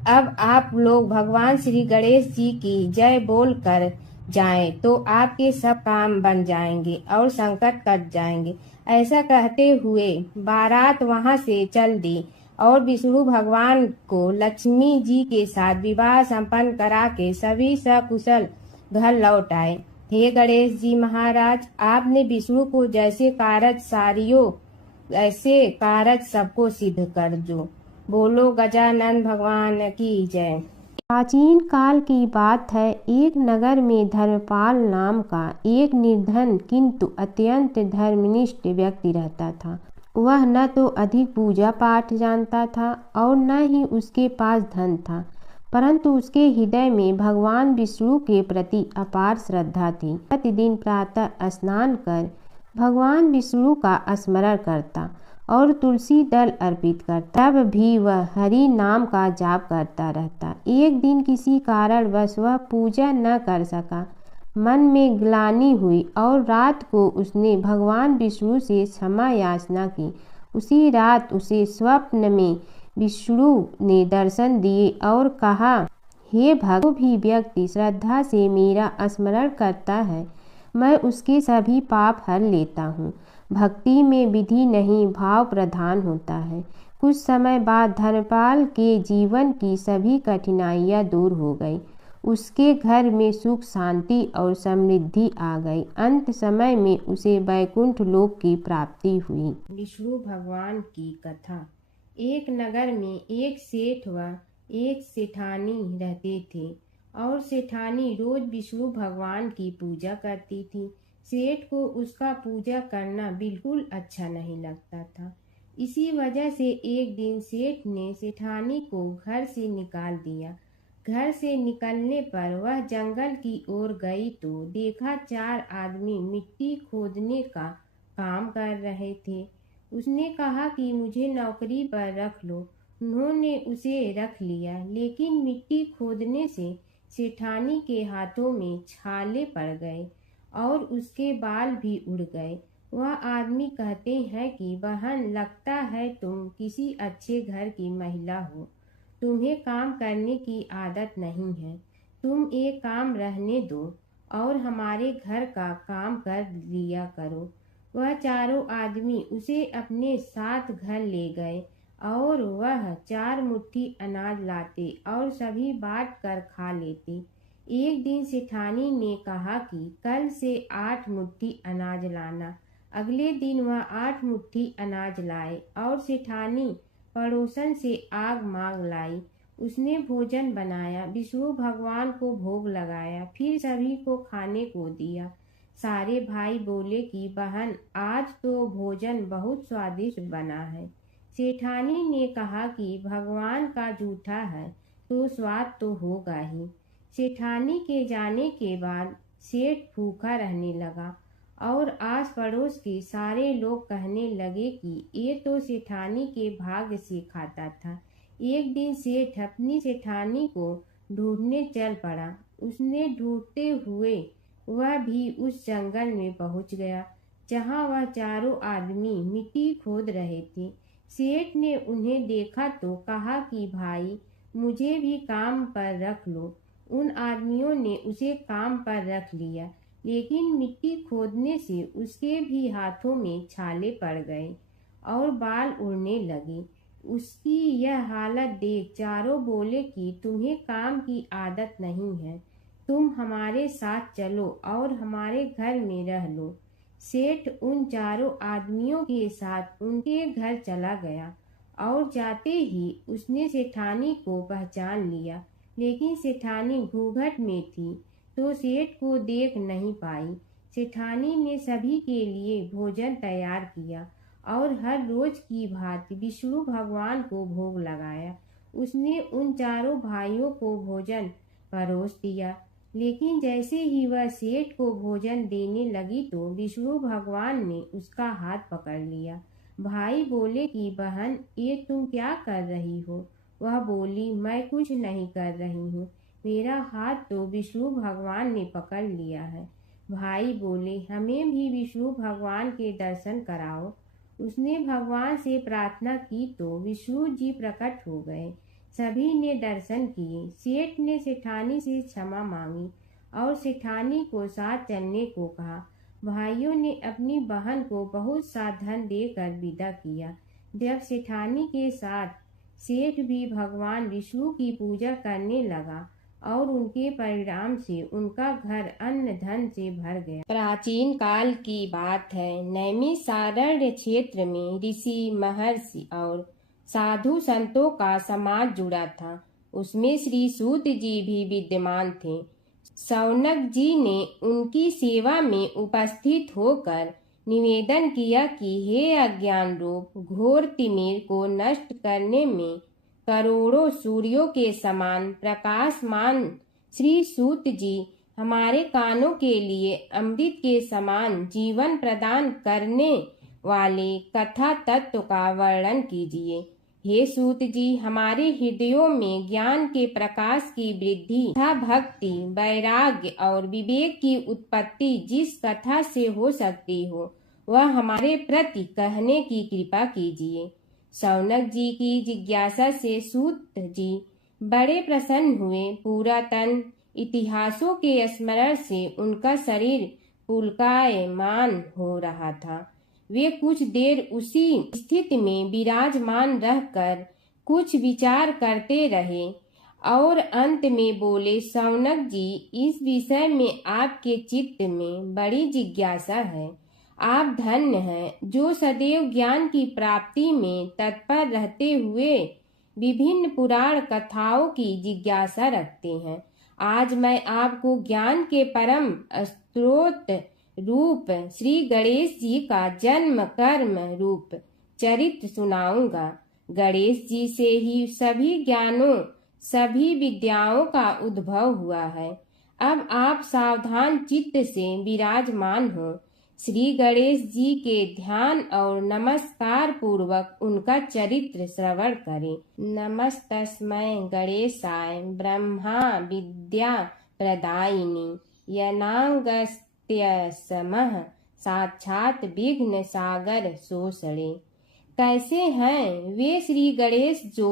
अब आप लोग भगवान श्री गणेश जी की जय बोल कर जाएं तो आपके सब काम बन जाएंगे और संकट कट जाएंगे। ऐसा कहते हुए बारात वहां से चल दी और विष्णु भगवान को लक्ष्मी जी के साथ विवाह संपन्न करा के सभी सकुशल घर लौट आए। हे गणेश जी महाराज, आपने विष्णु को जैसे कारज सारियो ऐसे कारज सबको सिद्ध कर जो। बोलो गजानन भगवान की जय। प्राचीन काल की बात है। एक नगर में धर्मपाल नाम का एक निर्धन किंतु अत्यंत धर्मनिष्ठ व्यक्ति रहता था। वह न तो अधिक पूजा पाठ जानता था और न ही उसके पास धन था, परंतु उसके हृदय में भगवान विष्णु के प्रति अपार श्रद्धा थी। प्रतिदिन प्रातः स्नान कर भगवान विष्णु का स्मरण करता और तुलसी दल अर्पित करता। तब भी वह हरि नाम का जाप करता रहता। एक दिन किसी कारणवश वह पूजा न कर सका। मन में ग्लानि हुई और रात को उसने भगवान विष्णु से क्षमा याचना की। उसी रात उसे स्वप्न में विष्णु ने दर्शन दिए और कहा, हे भक्त, जो भी व्यक्ति श्रद्धा से मेरा स्मरण करता है मैं उसके सभी पाप हर लेता हूँ। भक्ति में विधि नहीं भाव प्रधान होता है। कुछ समय बाद धर्मपाल के जीवन की सभी कठिनाइयाँ दूर हो गई। उसके घर में सुख शांति और समृद्धि आ गई। अंत समय में उसे वैकुंठ लोक की प्राप्ति हुई। विष्णु भगवान की कथा। एक नगर में एक सेठ व एक सेठानी रहते थे और सेठानी रोज विष्णु भगवान की पूजा करती थी। सेठ को उसका पूजा करना बिल्कुल अच्छा नहीं लगता था। इसी वजह से एक दिन सेठ ने सेठानी को घर से निकाल दिया। घर से निकलने पर वह जंगल की ओर गई तो देखा 4 आदमी मिट्टी खोदने का काम कर रहे थे। उसने कहा कि मुझे नौकरी पर रख लो। उन्होंने उसे रख लिया, लेकिन मिट्टी खोदने से सेठानी के हाथों में छाले पड़ गए और उसके बाल भी उड़ गए। वह आदमी कहते हैं कि बहन, लगता है तुम किसी अच्छे घर की महिला हो। तुम्हें काम करने की आदत नहीं है। तुम एक काम रहने दो और हमारे घर का काम कर लिया करो। वह चारों आदमी उसे अपने साथ घर ले गए और वह 4 मुट्ठी अनाज लाते और सभी बांट कर खा लेते। एक दिन सेठानी ने कहा कि कल से 8 मुट्ठी अनाज लाना। अगले दिन वह 8 मुट्ठी अनाज लाए और सेठानी पड़ोसन से आग मांग लाई। उसने भोजन बनाया, विष्णु भगवान को भोग लगाया, फिर सभी को खाने को दिया। सारे भाई बोले कि बहन, आज तो भोजन बहुत स्वादिष्ट बना है। सेठानी ने कहा कि भगवान का जूठा है तो स्वाद तो होगा ही। सेठानी के जाने के बाद सेठ भूखा रहने लगा और आस पड़ोस के सारे लोग कहने लगे कि ये तो सेठानी के भाग्य से खाता था। एक दिन सेठ अपनी सेठानी को ढूंढने चल पड़ा। उसने ढूंढते हुए वह भी उस जंगल में पहुंच गया जहां वह चारों आदमी मिट्टी खोद रहे थे। सेठ ने उन्हें देखा तो कहा कि भाई, मुझे भी काम पर रख लो। उन आदमियों ने उसे काम पर रख लिया, लेकिन मिट्टी खोदने से उसके भी हाथों में छाले पड़ गए और बाल उड़ने लगे। उसकी यह हालत देख चारों बोले कि तुम्हें काम की आदत नहीं है, तुम हमारे साथ चलो और हमारे घर में रह लो। सेठ उन चारों आदमियों के साथ उनके घर चला गया और जाते ही उसने सेठानी को पहचान लिया, लेकिन सेठानी घूंघट में थी तो सेठ को देख नहीं पाई। सेठानी ने सभी के लिए भोजन तैयार किया और हर रोज की भांति विष्णु भगवान को भोग लगाया। उसने उन चारों भाइयों को भोजन परोस दिया, लेकिन जैसे ही वह सेठ को भोजन देने लगी तो विष्णु भगवान ने उसका हाथ पकड़ लिया। भाई बोले कि बहन, ये तुम क्या कर रही हो? वह बोली, मैं कुछ नहीं कर रही हूँ, मेरा हाथ तो विष्णु भगवान ने पकड़ लिया है। भाई बोले, हमें भी विष्णु भगवान के दर्शन कराओ। उसने भगवान से प्रार्थना की तो विष्णु जी प्रकट हो गए। सभी ने दर्शन किए। सेठ ने सेठानी से क्षमा मांगी और सेठानी को साथ चलने को कहा। भाइयों ने अपनी बहन को बहुत सा धन देकर विदा किया। जब सेठानी के साथ सेठ भी भगवान विष्णु की पूजा करने लगा और उनके परिणाम से उनका घर अन्न धन से भर गया। प्राचीन काल की बात है। नैमिषारण्य क्षेत्र में ऋषि, महर्षि और साधु संतों का समाज जुड़ा था। उसमें श्री सूत जी भी विद्यमान थे। शौनक जी ने उनकी सेवा में उपस्थित होकर निवेदन किया कि हे अज्ञान रूप घोर तिमिर को नष्ट करने में करोड़ों सूर्यों के समान प्रकाशमान श्री सूत जी हमारे कानों के लिए अमृत के समान जीवन प्रदान करने वाले कथा तत्व का वर्णन कीजिए। हे सूत जी, हमारे हृदयों में ज्ञान के प्रकाश की वृद्धि तथा भक्ति, वैराग्य और विवेक की उत्पत्ति जिस कथा से हो सकती हो वह हमारे प्रति कहने की कृपा कीजिए। शौनक जी की जिज्ञासा से सूत जी बड़े प्रसन्न हुए। पुरातन इतिहासों के स्मरण से उनका शरीर पुलकायमान हो रहा था। वे कुछ देर उसी स्थिति में विराजमान रहकर कुछ विचार करते रहे और अंत में बोले, शौनक जी, इस विषय में आपके चित्त में बड़ी जिज्ञासा है। आप धन्य हैं जो सदैव ज्ञान की प्राप्ति में तत्पर रहते हुए विभिन्न पुराण कथाओं की जिज्ञासा रखते हैं। आज मैं आपको ज्ञान के परम स्रोत रूप श्री गणेश जी का जन्म कर्म रूप चरित्र सुनाऊंगा। गणेश जी से ही सभी ज्ञानों, सभी विद्याओं का उद्भव हुआ है। अब आप सावधान चित्त से विराजमान हो। श्री गणेश जी के ध्यान और नमस्कार पूर्वक उनका चरित्र श्रवण करें। नमस्तस्मै गणेशाय ब्रह्मा विद्या प्रदायिनी यनागस्त्यसमः साक्षात विघ्न सागर सोषणे। कैसे हैं वे श्री गणेश जो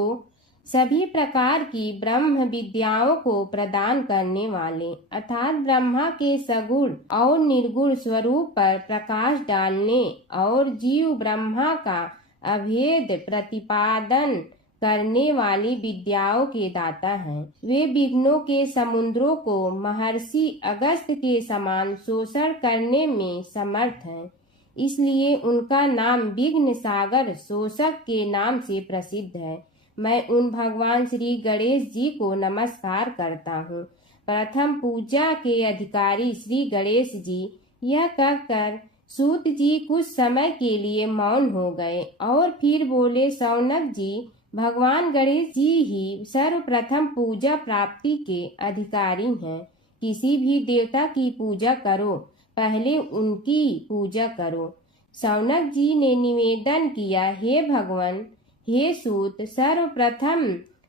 सभी प्रकार की ब्रह्म विद्याओं को प्रदान करने वाले अर्थात ब्रह्मा के सगुण और निर्गुण स्वरूप पर प्रकाश डालने और जीव ब्रह्मा का अभेद प्रतिपादन करने वाली विद्याओं के दाता हैं। वे विघ्नों के समुद्रों को महर्षि अगस्त्य के समान शोषण करने में समर्थ हैं। इसलिए उनका नाम विघ्न सागर शोषक के नाम से प्रसिद्ध है। मैं उन भगवान श्री गणेश जी को नमस्कार करता हूँ। प्रथम पूजा के अधिकारी श्री गणेश जी, यह कहकर सूत जी कुछ समय के लिए मौन हो गए और फिर बोले, शौनक जी, भगवान गणेश जी ही सर्वप्रथम पूजा प्राप्ति के अधिकारी हैं। किसी भी देवता की पूजा करो, पहले उनकी पूजा करो। शौनक जी ने निवेदन किया, हे भगवान, हे सूत, सर्वप्रथम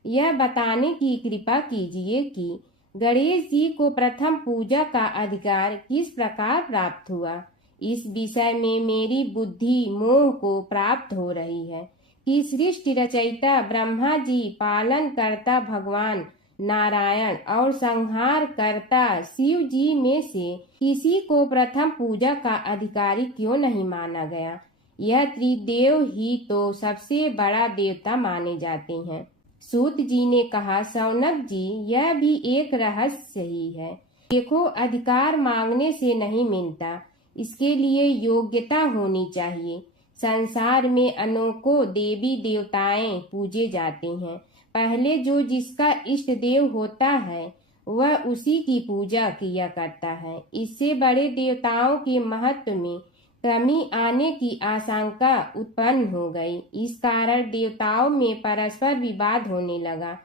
यह बताने की कृपा कीजिए कि गणेश जी को प्रथम पूजा का अधिकार किस प्रकार प्राप्त हुआ। इस विषय में मेरी बुद्धि मोह को प्राप्त हो रही है कि सृष्टि रचयिता ब्रह्मा जी, पालन करता भगवान नारायण और संहार करता शिव जी में से किसी को प्रथम पूजा का अधिकारी क्यों नहीं माना गया। यह त्रिदेव ही तो सबसे बड़ा देवता माने जाते हैं। सूत जी ने कहा, शौनक जी, यह भी एक रहस्य ही है। देखो, अधिकार मांगने से नहीं मिलता, इसके लिए योग्यता होनी चाहिए। संसार में अनेकों देवी देवताएं पूजे जाते हैं। पहले जो जिसका इष्ट देव होता है वह उसी की पूजा किया करता है। इससे बड़े देवताओं के महत्व में कमी आने की आशंका उत्पन्न हो गई। इस कारण देवताओं में परस्पर विवाद होने लगा।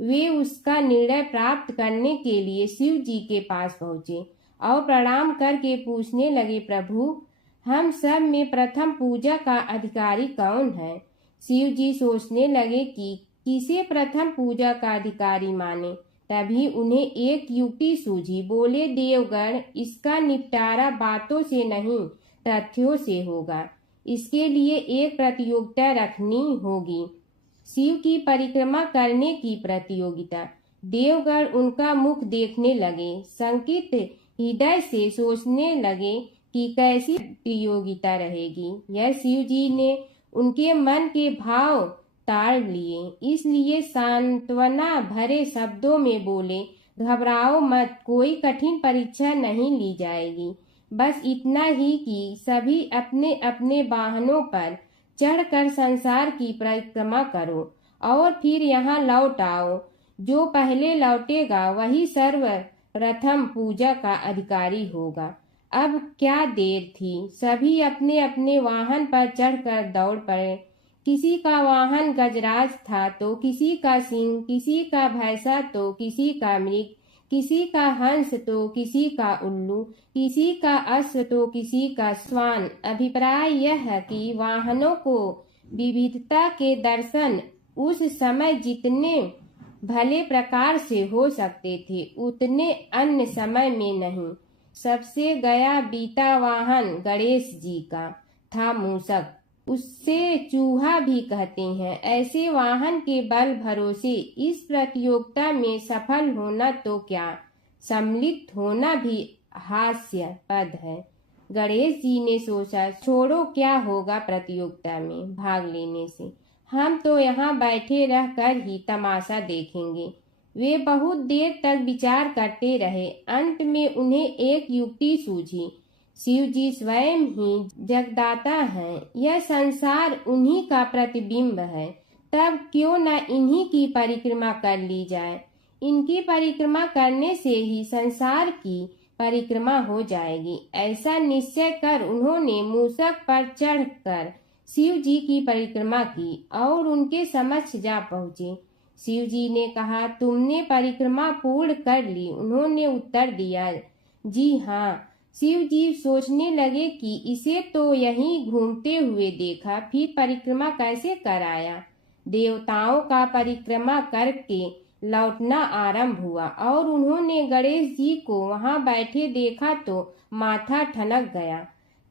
वे उसका निर्णय प्राप्त करने के लिए शिव जी के पास पहुँचे और प्रणाम करके पूछने लगे, प्रभु, हम सब में प्रथम पूजा का अधिकारी कौन है। शिव जी सोचने लगे कि किसे प्रथम पूजा का अधिकारी माने तभी उन्हें एक युक्ति सूझी। बोले, देवगण, इसका निपटारा बातों से नहीं तथ्यों से होगा। इसके लिए एक प्रतियोगिता रखनी होगी, शिव की परिक्रमा करने की प्रतियोगिता। देवगण उनका मुख देखने लगे, शंकित हृदय से सोचने लगे कि कैसी प्रतियोगिता रहेगी। यह शिव जी ने उनके मन के भाव ताड़ लिए, इसलिए सांत्वना भरे शब्दों में बोले, घबराओ मत, कोई कठिन परीक्षा नहीं ली जाएगी। बस इतना ही कि सभी अपने अपने वाहनों पर चढ़कर संसार की परिक्रमा करो और फिर यहाँ लौट आओ। जो पहले लौटेगा वही सर्वप्रथम पूजा का अधिकारी होगा। अब क्या देर थी, सभी अपने अपने वाहन पर चढ़कर दौड़ पड़े। किसी का वाहन गजराज था तो किसी का सिंह, किसी का भैंसा तो किसी का मृग, किसी का हंस तो किसी का उल्लू, किसी का अश्व तो किसी का श्वान। अभिप्राय यह है कि वाहनों को विविधता के दर्शन उस समय जितने भले प्रकार से हो सकते थे उतने अन्य समय में नहीं। सबसे गया बीता वाहन गणेश जी का था मूषक, उससे चूहा भी कहते हैं। ऐसे वाहन के बल भरोसे इस प्रतियोगिता में सफल होना तो क्या, सम्मिलित होना भी हास्यास्पद है। गणेश जी ने सोचा, छोड़ो, क्या होगा प्रतियोगिता में भाग लेने से, हम तो यहाँ बैठे रहकर ही तमाशा देखेंगे। वे बहुत देर तक विचार करते रहे। अंत में उन्हें एक युक्ति सूझी। शिव जी स्वयं ही जगदाता हैं, यह संसार उन्हीं का प्रतिबिंब है, तब क्यों न इन्हीं की परिक्रमा कर ली जाए। इनकी परिक्रमा करने से ही संसार की परिक्रमा हो जाएगी। ऐसा निश्चय कर उन्होंने मूषक पर चढ़कर शिव जी की परिक्रमा की और उनके समक्ष जा पहुँचे। शिव जी ने कहा, तुमने परिक्रमा पूर्ण कर ली? उन्होंने उत्तर दिया, जी हाँ। शिव जी सोचने लगे कि इसे तो यहीं घूमते हुए देखा, फिर परिक्रमा कैसे कराया। देवताओं का परिक्रमा करके लौटना आरंभ हुआ और उन्होंने गणेश जी को वहां बैठे देखा तो माथा ठनक गया।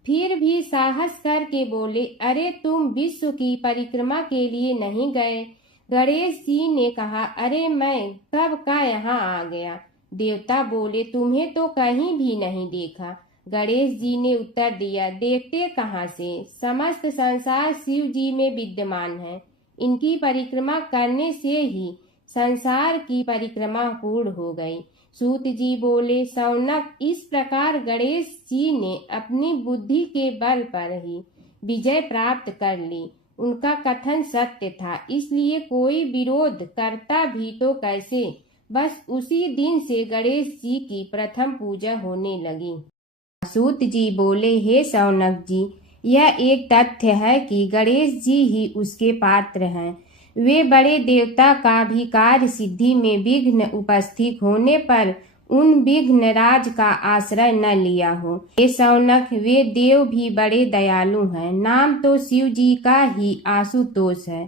फिर भी साहस करके बोले, अरे तुम विश्व की परिक्रमा के लिए नहीं गए? गणेश जी ने कहा, अरे मैं कब का यहाँ आ गया। देवता बोले, तुम्हें तो कहीं भी नहीं देखा। गणेश जी ने उत्तर दिया, देखते कहाँ से, समस्त संसार शिव जी में विद्यमान है। इनकी परिक्रमा करने से ही संसार की परिक्रमा पूर्ण हो गई। सूत जी बोले, शौनक, इस प्रकार गणेश जी ने अपनी बुद्धि के बल पर ही विजय प्राप्त कर ली। उनका कथन सत्य था, इसलिए कोई विरोध करता भी तो कैसे। बस उसी दिन से गणेश जी की प्रथम पूजा होने लगी। सूत जी बोले, हे शौनक जी, यह एक तथ्य है कि गणेश जी ही उसके पात्र हैं। वे बड़े देवता का भी कार्य सिद्धि में विघ्न उपस्थित होने पर उन विघ्न राज का आश्रय न लिया हो। हे शौनक, वे देव भी बड़े दयालु हैं। नाम तो शिव जी का ही आशुतोष है,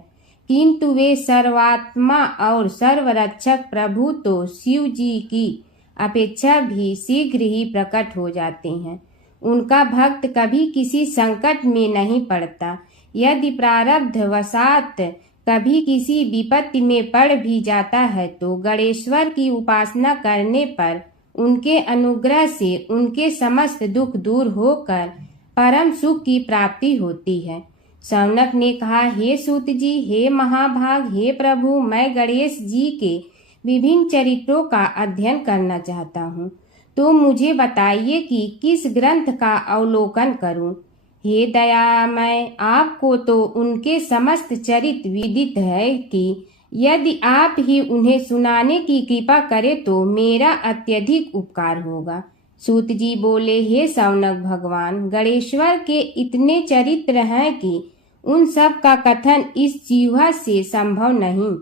किंतु वे सर्वात्मा और सर्वरक्षक प्रभु तो शिव जी की अपेक्षा भी शीघ्र ही प्रकट हो जाते हैं। उनका भक्त कभी किसी संकट में नहीं पड़ता। यदि प्रारब्ध वशात कभी किसी विपत्ति में पड़ भी जाता है तो गणेश्वर की उपासना करने पर उनके अनुग्रह से उनके समस्त दुख दूर होकर परम सुख की प्राप्ति होती है। शौनक ने कहा, हे सूत जी, हे महाभाग, हे प्रभु, मैं गणेश जी के विभिन्न चरित्रों का अध्ययन करना चाहता हूँ, तो मुझे बताइए कि किस ग्रंथ का अवलोकन करूँ। हे दयामय, आपको तो उनके समस्त चरित्र विदित है कि यदि आप ही उन्हें सुनाने की कृपा करें तो मेरा अत्यधिक उपकार होगा। सूत जी बोले, हे शौनक भगवान, गणेश्वर के इतने चरित्र हैं कि उन सब का कथन इस जीवा से संभव नहीं,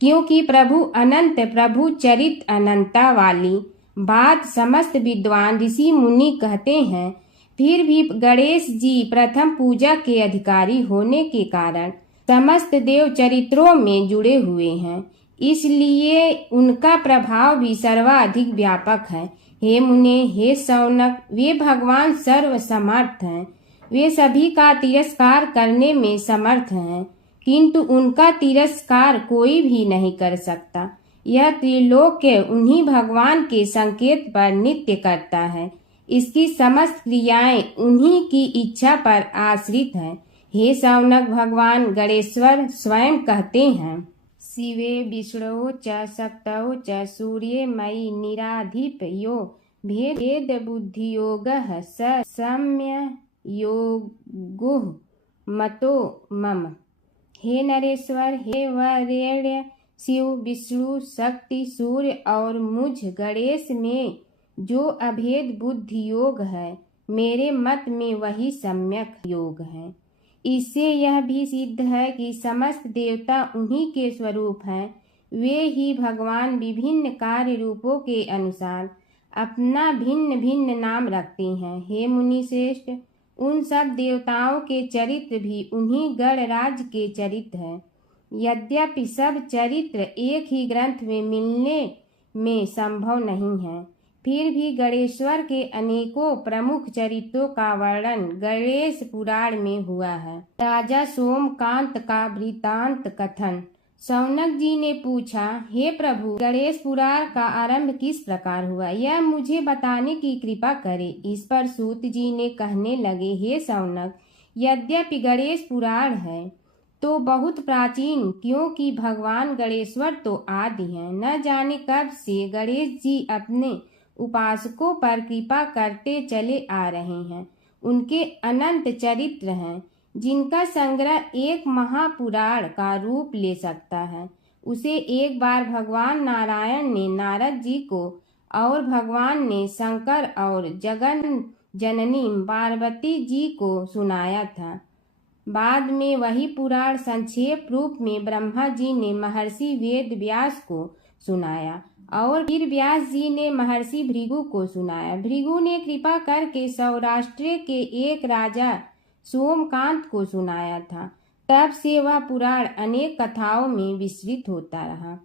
क्योंकि प्रभु अनंत, प्रभु चरित अनंता वाली बात समस्त विद्वान ऋषि मुनि कहते हैं। फिर भी गणेश जी प्रथम पूजा के अधिकारी होने के कारण समस्त देव चरित्रों में जुड़े हुए हैं, इसलिए उनका प्रभाव भी सर्वाधिक व्यापक है। हे मुने, हे शौनक, वे भगवान सर्वसमर्थ हैं। वे सभी का तिरस्कार करने में समर्थ हैं, किंतु उनका तिरस्कार कोई भी नहीं कर सकता। यह त्रिलोक्य उन्हीं भगवान के संकेत पर नित्य करता है। इसकी समस्त क्रियाएं उन्हीं की इच्छा पर आश्रित हैं। हे शौनक, भगवान गणेश्वर स्वयं कहते हैं, शिवे विष्णो च शक्तौ च सूर्ये मयि निराधिप यो भेद बुद्धि योगः स सम्य योगुः मतो मम। हे नरेश्वर, हे वरेण्य, शिव, विष्णु, शक्ति, सूर्य और मुझ गणेश में जो अभेद बुद्धि योग है, मेरे मत में वही सम्यक योग है। इससे यह भी सिद्ध है कि समस्त देवता उन्हीं के स्वरूप हैं। वे ही भगवान विभिन्न कार्य रूपों के अनुसार अपना भिन्न भिन्न नाम रखते हैं। हे मुनि श्रेष्ठ, उन सब देवताओं के चरित्र भी उन्हीं गणराज के चरित्र हैं। यद्यपि सब चरित्र एक ही ग्रंथ में मिलने में संभव नहीं है, फिर भी गणेश्वर के अनेकों प्रमुख चरित्रों का वर्णन गणेश पुराण में हुआ है। राजा सोमकांत का वृत्तांत कथन। शौनक जी ने पूछा, हे प्रभु, गणेश पुराण का आरंभ किस प्रकार हुआ, यह मुझे बताने की कृपा करें। इस पर सूत जी ने कहने लगे, हे शौनक, यद्यपि गणेश पुराण है तो बहुत प्राचीन, क्योंकि भगवान गणेश्वर तो आदि हैं। न जाने कब से गणेश जी अपने उपासकों पर कृपा करते चले आ रहे हैं। उनके अनंत चरित्र हैं, जिनका संग्रह एक महापुराण का रूप ले सकता है। उसे एक बार भगवान नारायण ने नारद जी को और भगवान ने शंकर और जगन जननी पार्वती जी को सुनाया था। बाद में वही पुराण संक्षेप रूप में ब्रह्मा जी ने महर्षि वेद व्यास को सुनाया और फिर व्यास जी ने महर्षि भृगु को सुनाया। भृगु ने कृपा करके सौराष्ट्र के एक राजा सोमकांत को सुनाया था। तब से वह पुराण अनेक कथाओं में विस्तृत होता रहा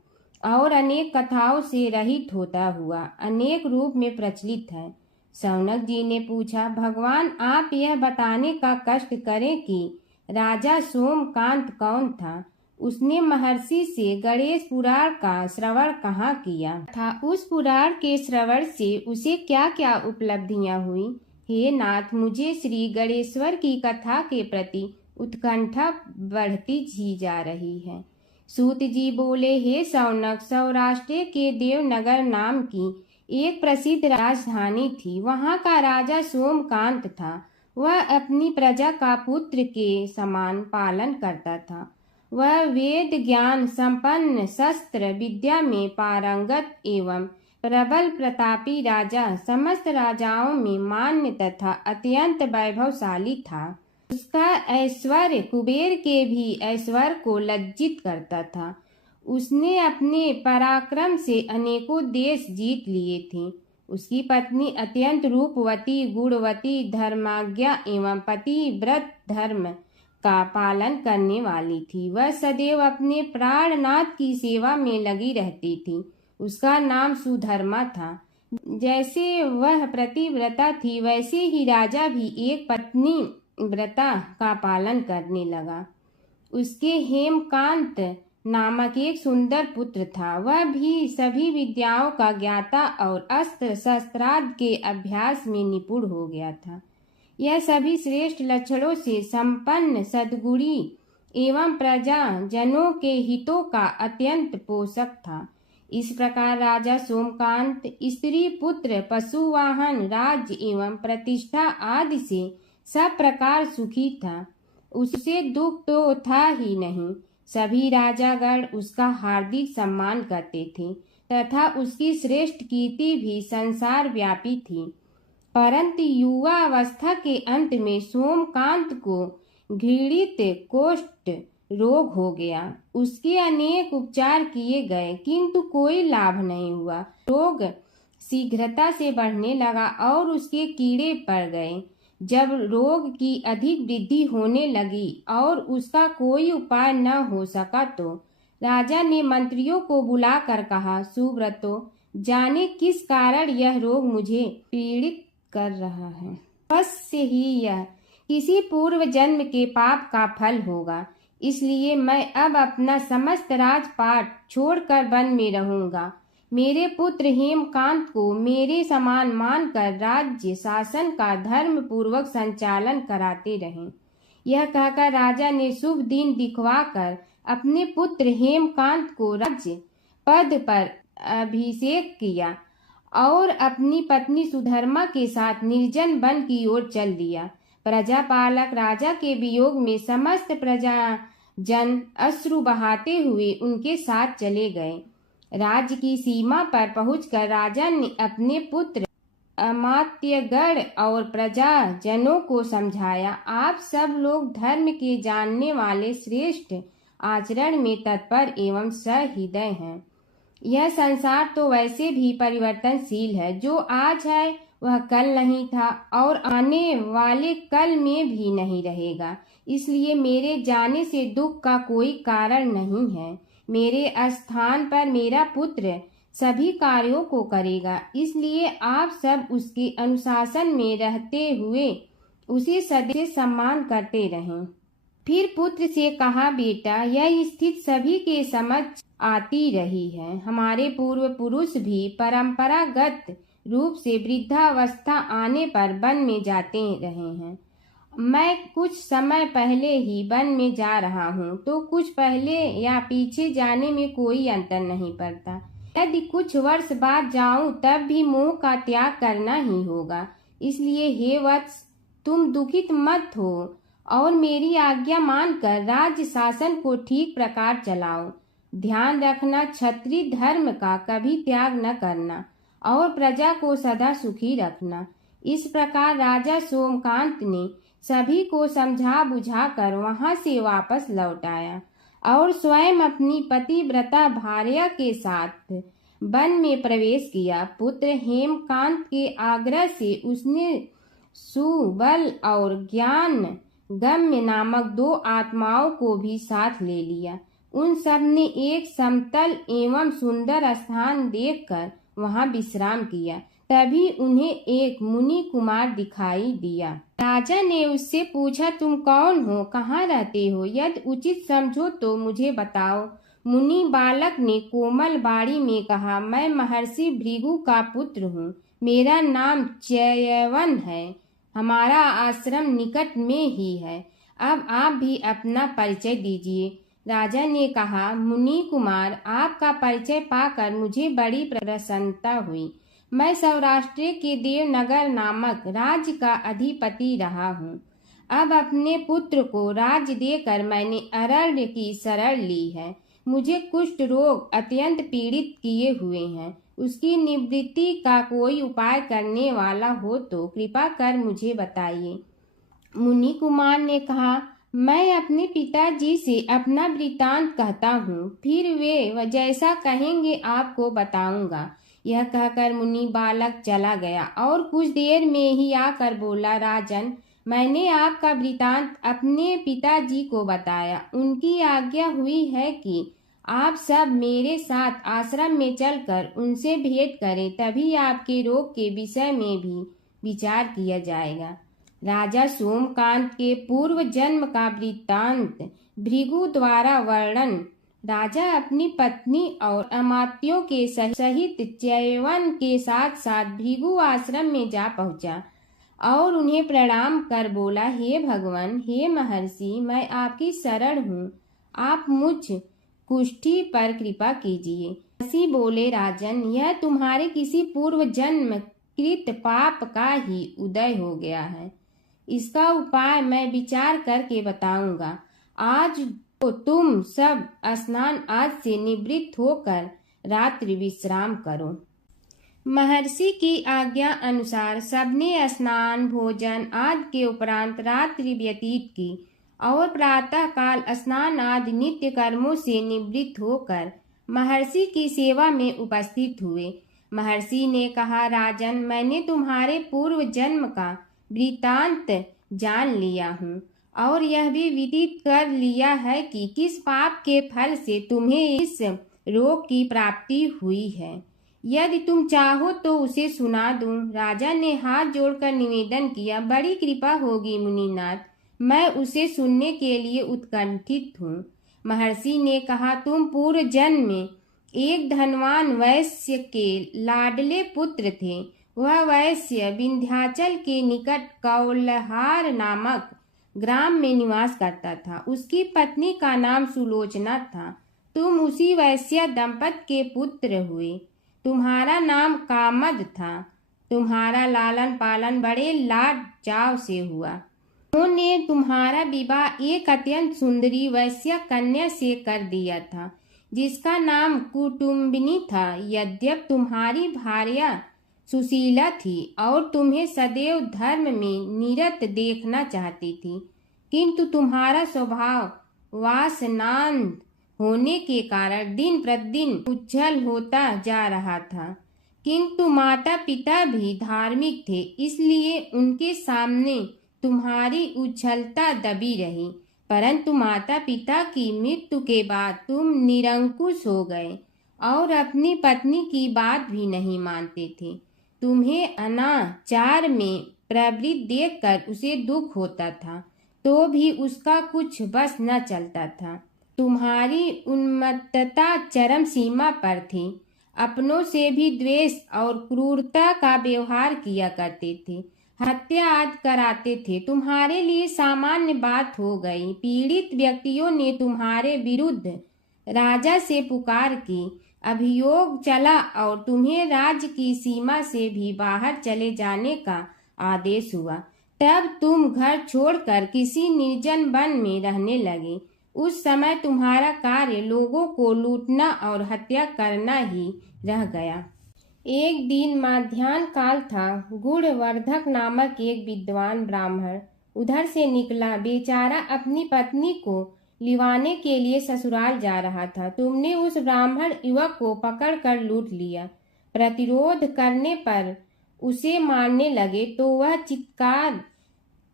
और अनेक कथाओं से रहित होता हुआ अनेक रूप में प्रचलित है। शौनक जी ने पूछा, भगवान, आप यह बताने का कष्ट करें कि राजा सोमकांत कौन था। उसने महर्षि से गणेश पुराण का श्रवण कहाँ किया था, उस पुराण के श्रवण से उसे क्या क्या उपलब्धियां हुई। हे नाथ, मुझे श्री गणेश्वर की कथा के प्रति उत्कंठा बढ़ती ही जा रही है। सूत जी बोले, हे शौनक, सौराष्ट्र के देवनगर नाम की एक प्रसिद्ध राजधानी थी। वहाँ का राजा सोमकांत था। वह अपनी प्रजा का पुत्र के समान पालन करता था। वह वेद ज्ञान संपन्न, शस्त्र विद्या में पारंगत एवं प्रबल प्रतापी राजा, समस्त राजाओं में मान्य तथा अत्यंत वैभवशाली था। उसका ऐश्वर्य कुबेर के भी ऐश्वर्य को लज्जित करता था। उसने अपने पराक्रम से अनेकों देश जीत लिए थे। उसकी पत्नी अत्यंत रूपवती, गुणवती, धर्माज्ञा एवं पतिव्रत धर्म का पालन करने वाली थी। वह सदैव अपने प्राणनाथ की सेवा में लगी रहती थी। उसका नाम सुधर्मा था। जैसे वह प्रतिव्रता थी, वैसे ही राजा भी एक पत्नी व्रता का पालन करने लगा। उसके हेमकांत नामक एक सुंदर पुत्र था। वह भी सभी विद्याओं का ज्ञाता और अस्त्र शस्त्रादि के अभ्यास में निपुण हो गया था। यह सभी श्रेष्ठ लक्षणों से संपन्न, सद्गुणी एवं प्रजा जनों के हितों का अत्यंत पोषक था। इस प्रकार राजा सोमकांत स्त्री पुत्र, पशु वाहन, राज्य एवं प्रतिष्ठा आदि से सब प्रकार सुखी था। उससे दुख तो था ही नहीं। सभी राजागण उसका हार्दिक सम्मान करते थे तथा उसकी श्रेष्ठ कीर्ति भी संसार व्यापी थी। परंतु युवा अवस्था के अंत में सोमकांत को घृणित कोष्ठ रोग हो गया। उसके अनेक उपचार किए गए, किंतु कोई लाभ नहीं हुआ। रोग शीघ्रता से बढ़ने लगा और उसके कीड़े पड़ गए। जब रोग की अधिक वृद्धि होने लगी और उसका कोई उपाय न हो सका, तो राजा ने मंत्रियों को बुलाकर कहा, सुब्रतो, जाने किस कारण यह रोग मुझे पीड़ित कर रहा है। अवश्य ही यह किसी पूर्व जन्म के पाप का फल होगा। इसलिए मैं अब अपना समस्त राजपाट छोड़कर वन में रहूंगा। मेरे पुत्र हेमकांत को मेरे समान मानकर राज्य शासन का धर्म पूर्वक संचालन कराते रहें। यह कहकर राजा ने शुभ दिन दिखवाकर अपने पुत्र हेमकांत को राज्य पद पर अभिषेक किया और अपनी पत्नी सुधर्मा के साथ निर्जन वन की ओर चल दिया। प्रजापालक राजा के वियोग में समस्त प्रजा जन अश्रु बहाते हुए उनके साथ चले गए। राज्य की सीमा पर पहुंचकर राजा ने अपने पुत्र अमात्यगण और प्रजाजनों को समझाया, आप सब लोग धर्म के जानने वाले, श्रेष्ठ आचरण में तत्पर एवं सहृदय हैं। यह संसार तो वैसे भी परिवर्तनशील है। जो आज है वह कल नहीं था और आने वाले कल में भी नहीं रहेगा। इसलिए मेरे जाने से दुख का कोई कारण नहीं है। मेरे स्थान पर मेरा पुत्र सभी कार्यों को करेगा। इसलिए आप सब उसके अनुशासन में रहते हुए उसे सदैव सम्मान करते रहें। फिर पुत्र से कहा, बेटा, यह स्थिति सभी के समझ आती रही है। हमारे पूर्व पुरुष भी परंपरागत रूप से वृद्धावस्था आने पर वन में जाते रहे हैं। मैं कुछ समय पहले ही वन में जा रहा हूँ, तो कुछ पहले या पीछे जाने में कोई अंतर नहीं पड़ता। यदि कुछ वर्ष बाद जाऊं तब भी मोह का त्याग करना ही होगा। इसलिए हे वत्स, तुम दुखित मत हो और मेरी आज्ञा मानकर राज्य शासन को ठीक प्रकार चलाओ। ध्यान रखना, क्षत्रिय धर्म का कभी त्याग न करना और प्रजा को सदा सुखी रखना। इस प्रकार राजा सोमकांत ने सभी को समझा बुझाकर वहां से वापस लौट आया और स्वयं अपनी पतिव्रता भार्या के साथ वन में प्रवेश किया। पुत्र हेमकांत के आग्रह से उसने सुबल और ज्ञान गम्य नामक 2 आत्माओं को भी साथ ले लिया। उन सब ने एक समतल एवं सुंदर स्थान देखकर वहां विश्राम किया। तभी उन्हें एक मुनि कुमार दिखाई दिया। राजा ने उससे पूछा, तुम कौन हो, कहाँ रहते हो? यदि उचित समझो तो मुझे बताओ। मुनि बालक ने कोमल बाणी में कहा, मैं महर्षि भृगु का पुत्र हूँ। मेरा नाम च्यवन है। हमारा आश्रम निकट में ही है। अब आप भी अपना परिचय दीजिए। राजा ने कहा, मुनि कुमार, आपका परिचय पाकर मुझे बड़ी प्रसन्नता हुई। मैं सौराष्ट्र के देवनगर नामक राज्य का अधिपति रहा हूँ। अब अपने पुत्र को राज्य देकर मैंने अरण्य की शरण ली है। मुझे कुष्ठ रोग अत्यंत पीड़ित किए हुए हैं। उसकी निवृत्ति का कोई उपाय करने वाला हो तो कृपा कर मुझे बताइए। मुनि कुमार ने कहा, मैं अपने पिताजी से अपना वृतांत कहता हूँ, फिर वे जैसा कहेंगे आपको बताऊंगा। यह कहकर मुनि बालक चला गया और कुछ देर में ही आकर बोला, राजन, मैंने आपका वृतांत अपने पिताजी को बताया। उनकी आज्ञा हुई है कि आप सब मेरे साथ आश्रम में चलकर उनसे भेंट करें, तभी आपके रोग के विषय में भी विचार किया जाएगा। राजा सोमकांत के पूर्व जन्म का वृत्तांत भृगु द्वारा वर्णन। राजा अपनी पत्नी और अमात्यों के सहित च्यवन के साथ साथ भृगु आश्रम में जा पहुंचा और उन्हें प्रणाम कर बोला, हे भगवान, हे महर्षि, मैं आपकी शरण हूँ। आप मुझ कुष्ठी पर कृपा कीजिए। महर्षि बोले, राजन, यह तुम्हारे किसी पूर्व जन्म कृत पाप का ही उदय हो गया है। इसका उपाय मैं विचार करके बताऊंगा। आज तो तुम सब स्नान आज से निवृत्त होकर रात्रि विश्राम करो। महर्षि की आज्ञा अनुसार सबने स्नान, भोजन आदि के उपरांत रात्रि व्यतीत की और प्रातः काल स्नान आदि नित्य कर्मों से निवृत्त होकर महर्षि की सेवा में उपस्थित हुए। महर्षि ने कहा, राजन, मैंने तुम्हारे पूर्व जन्म का वृतांत जान लिया हूँ और यह भी विदित कर लिया है कि किस पाप के फल से तुम्हें इस रोग की प्राप्ति हुई है। यदि तुम चाहो तो उसे सुना दूं। राजा ने हाथ जोड़कर निवेदन किया, बड़ी कृपा होगी मुनिनाथ, मैं उसे सुनने के लिए उत्कंठित हूँ। महर्षि ने कहा, तुम पूर्व जन्म में एक धनवान वैश्य के लाडले पुत्र थे। वह वैश्य विंध्याचल के निकट कौलहार नामक ग्राम में निवास करता था। उसकी पत्नी का नाम सुलोचना था। तुम उसी वैश्य दंपत के पुत्र हुए। तुम्हारा नाम कामद था। तुम्हारा लालन पालन बड़े लाड चाव से हुआ। उन्होंने तुम्हारा विवाह एक अत्यंत सुंदरी वैश्य कन्या से कर दिया था, जिसका नाम कुटुम्बिनी था। यद्यप तुम्हारी भार्या सुशीला थी और तुम्हें सदैव धर्म में निरत देखना चाहती थी, किंतु तुम्हारा स्वभाव वासनांध होने के कारण दिन प्रतिदिन उज्जवल होता जा रहा था। किंतु माता पिता भी धार्मिक थे, इसलिए उनके सामने तुम्हारी उज्ज्वलता दबी रही। परंतु माता पिता की मृत्यु के बाद तुम निरंकुश हो गए और अपनी पत्नी की बात भी नहीं मानते थे। तुम्हें अनाचार में प्रवृत्त देखकर उसे दुख होता था, तो भी उसका कुछ बस न चलता था। तुम्हारी उन्मत्तता चरम सीमा पर थी। अपनों से भी द्वेष और क्रूरता का व्यवहार किया करते थे। हत्या आदि कराते थे। तुम्हारे लिए सामान्य बात हो गई। पीड़ित व्यक्तियों ने तुम्हारे विरुद्ध राजा से पुकार की। अभियोग चला और तुम्हें राज्य की सीमा से भी बाहर चले जाने का आदेश हुआ। तब तुम घर छोड़कर किसी निर्जन वन में रहने लगे। उस समय तुम्हारा कार्य लोगों को लूटना और हत्या करना ही रह गया। एक दिन माध्याह्न काल था। गुणवर्धक नामक एक विद्वान ब्राह्मण उधर से निकला। बेचारा अपनी पत्नी को लिवाने के लिए ससुराल जा रहा था। तुमने उस ब्राह्मण युवक को पकड़कर लूट लिया। प्रतिरोध करने पर उसे मारने लगे तो वह चित्कार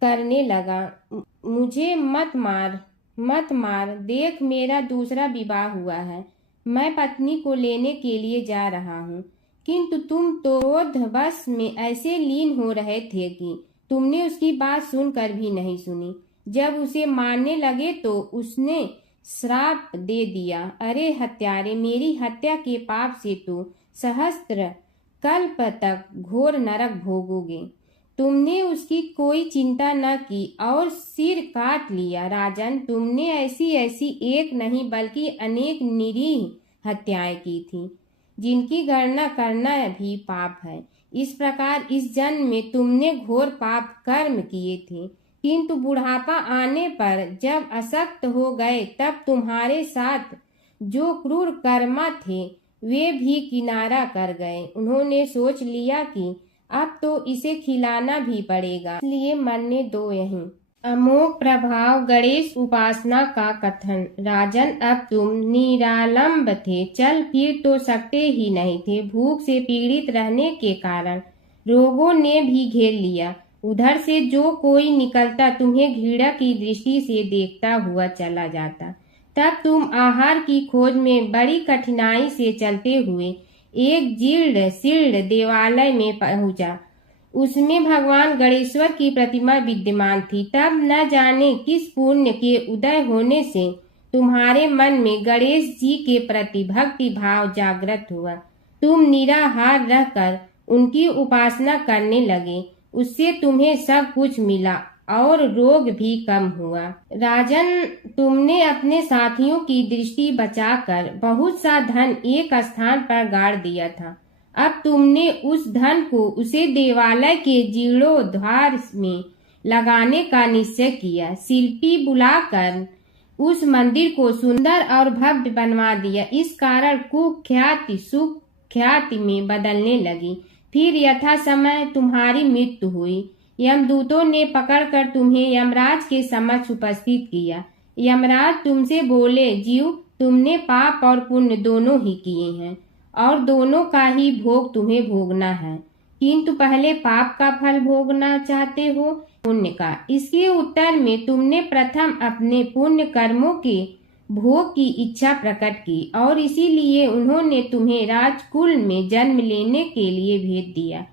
करने लगा, मुझे मत मार, मत मार, देख मेरा दूसरा विवाह हुआ है। मैं पत्नी को लेने के लिए जा रहा हूँ। किंतु तुम तो क्रोधवश में ऐसे लीन हो रहे थे कि तुमने उसकी बात सुनकर भी नहीं सुनी। जब उसे मारने लगे तो उसने श्राप दे दिया, अरे हत्यारे, मेरी हत्या के पाप से तो सहस्त्र कल्प तक घोर नरक भोगोगे। तुमने उसकी कोई चिंता न की और सिर काट लिया। राजन, तुमने ऐसी ऐसी एक नहीं बल्कि अनेक निरीह हत्याएं की थी, जिनकी गणना करना भी पाप है। इस प्रकार इस जन्म में तुमने घोर पाप कर्म किए थे, किंतु बुढ़ापा आने पर जब अशक्त हो गए तब तुम्हारे साथ जो क्रूर कर्मा थे वे भी किनारा कर गए। उन्होंने सोच लिया कि अब तो इसे खिलाना भी पड़ेगा, इसलिए मरने दो यहीं। अमोघ प्रभाव गणेश उपासना का कथन। राजन, अब तुम निरालंब थे, चल फिर तो सकते ही नहीं थे। भूख से पीड़ित रहने के कारण रोगों ने भी घेर लिया। उधर से जो कोई निकलता तुम्हें घृणा की दृष्टि से देखता हुआ चला जाता। तब तुम आहार की खोज में बड़ी कठिनाई से चलते हुए एक जीर्ण शीर्ण देवालय में पहुंचा। उसमें भगवान गणेश्वर की प्रतिमा विद्यमान थी। तब न जाने किस पुण्य के उदय होने से तुम्हारे मन में गणेश जी के प्रति भक्ति भाव जागृत हुआ। तुम निराहार रहकर उनकी उपासना करने लगे। उससे तुम्हें सब कुछ मिला और रोग भी कम हुआ। राजन, तुमने अपने साथियों की दृष्टि बचाकर बहुत सा धन एक स्थान पर गाड़ दिया था। अब तुमने उस धन को उसे देवालय के जीर्णोद्धार में लगाने का निश्चय किया। शिल्पी बुलाकर उस मंदिर को सुंदर और भव्य बनवा दिया। इस कारण कुख्याति सुख्याति में बदलने लगी। फिर यथा समय तुम्हारी मृत्यु हुई। यमदूतों ने पकड़कर तुम्हें यमराज के समक्ष उपस्थित किया। यमराज तुमसे बोले, जीव, तुमने पाप और पुण्य दोनों ही किए हैं और दोनों का ही भोग तुम्हें भोगना है। किंतु पहले पाप का फल भोगना चाहते हो पुण्य का। इसके उत्तर में तुमने प्रथम अपने पुण्य कर्मों के भोग की इच्छा प्रकट की और इसीलिए उन्होंने तुम्हें राजकुल में जन्म लेने के लिए भेज दिया।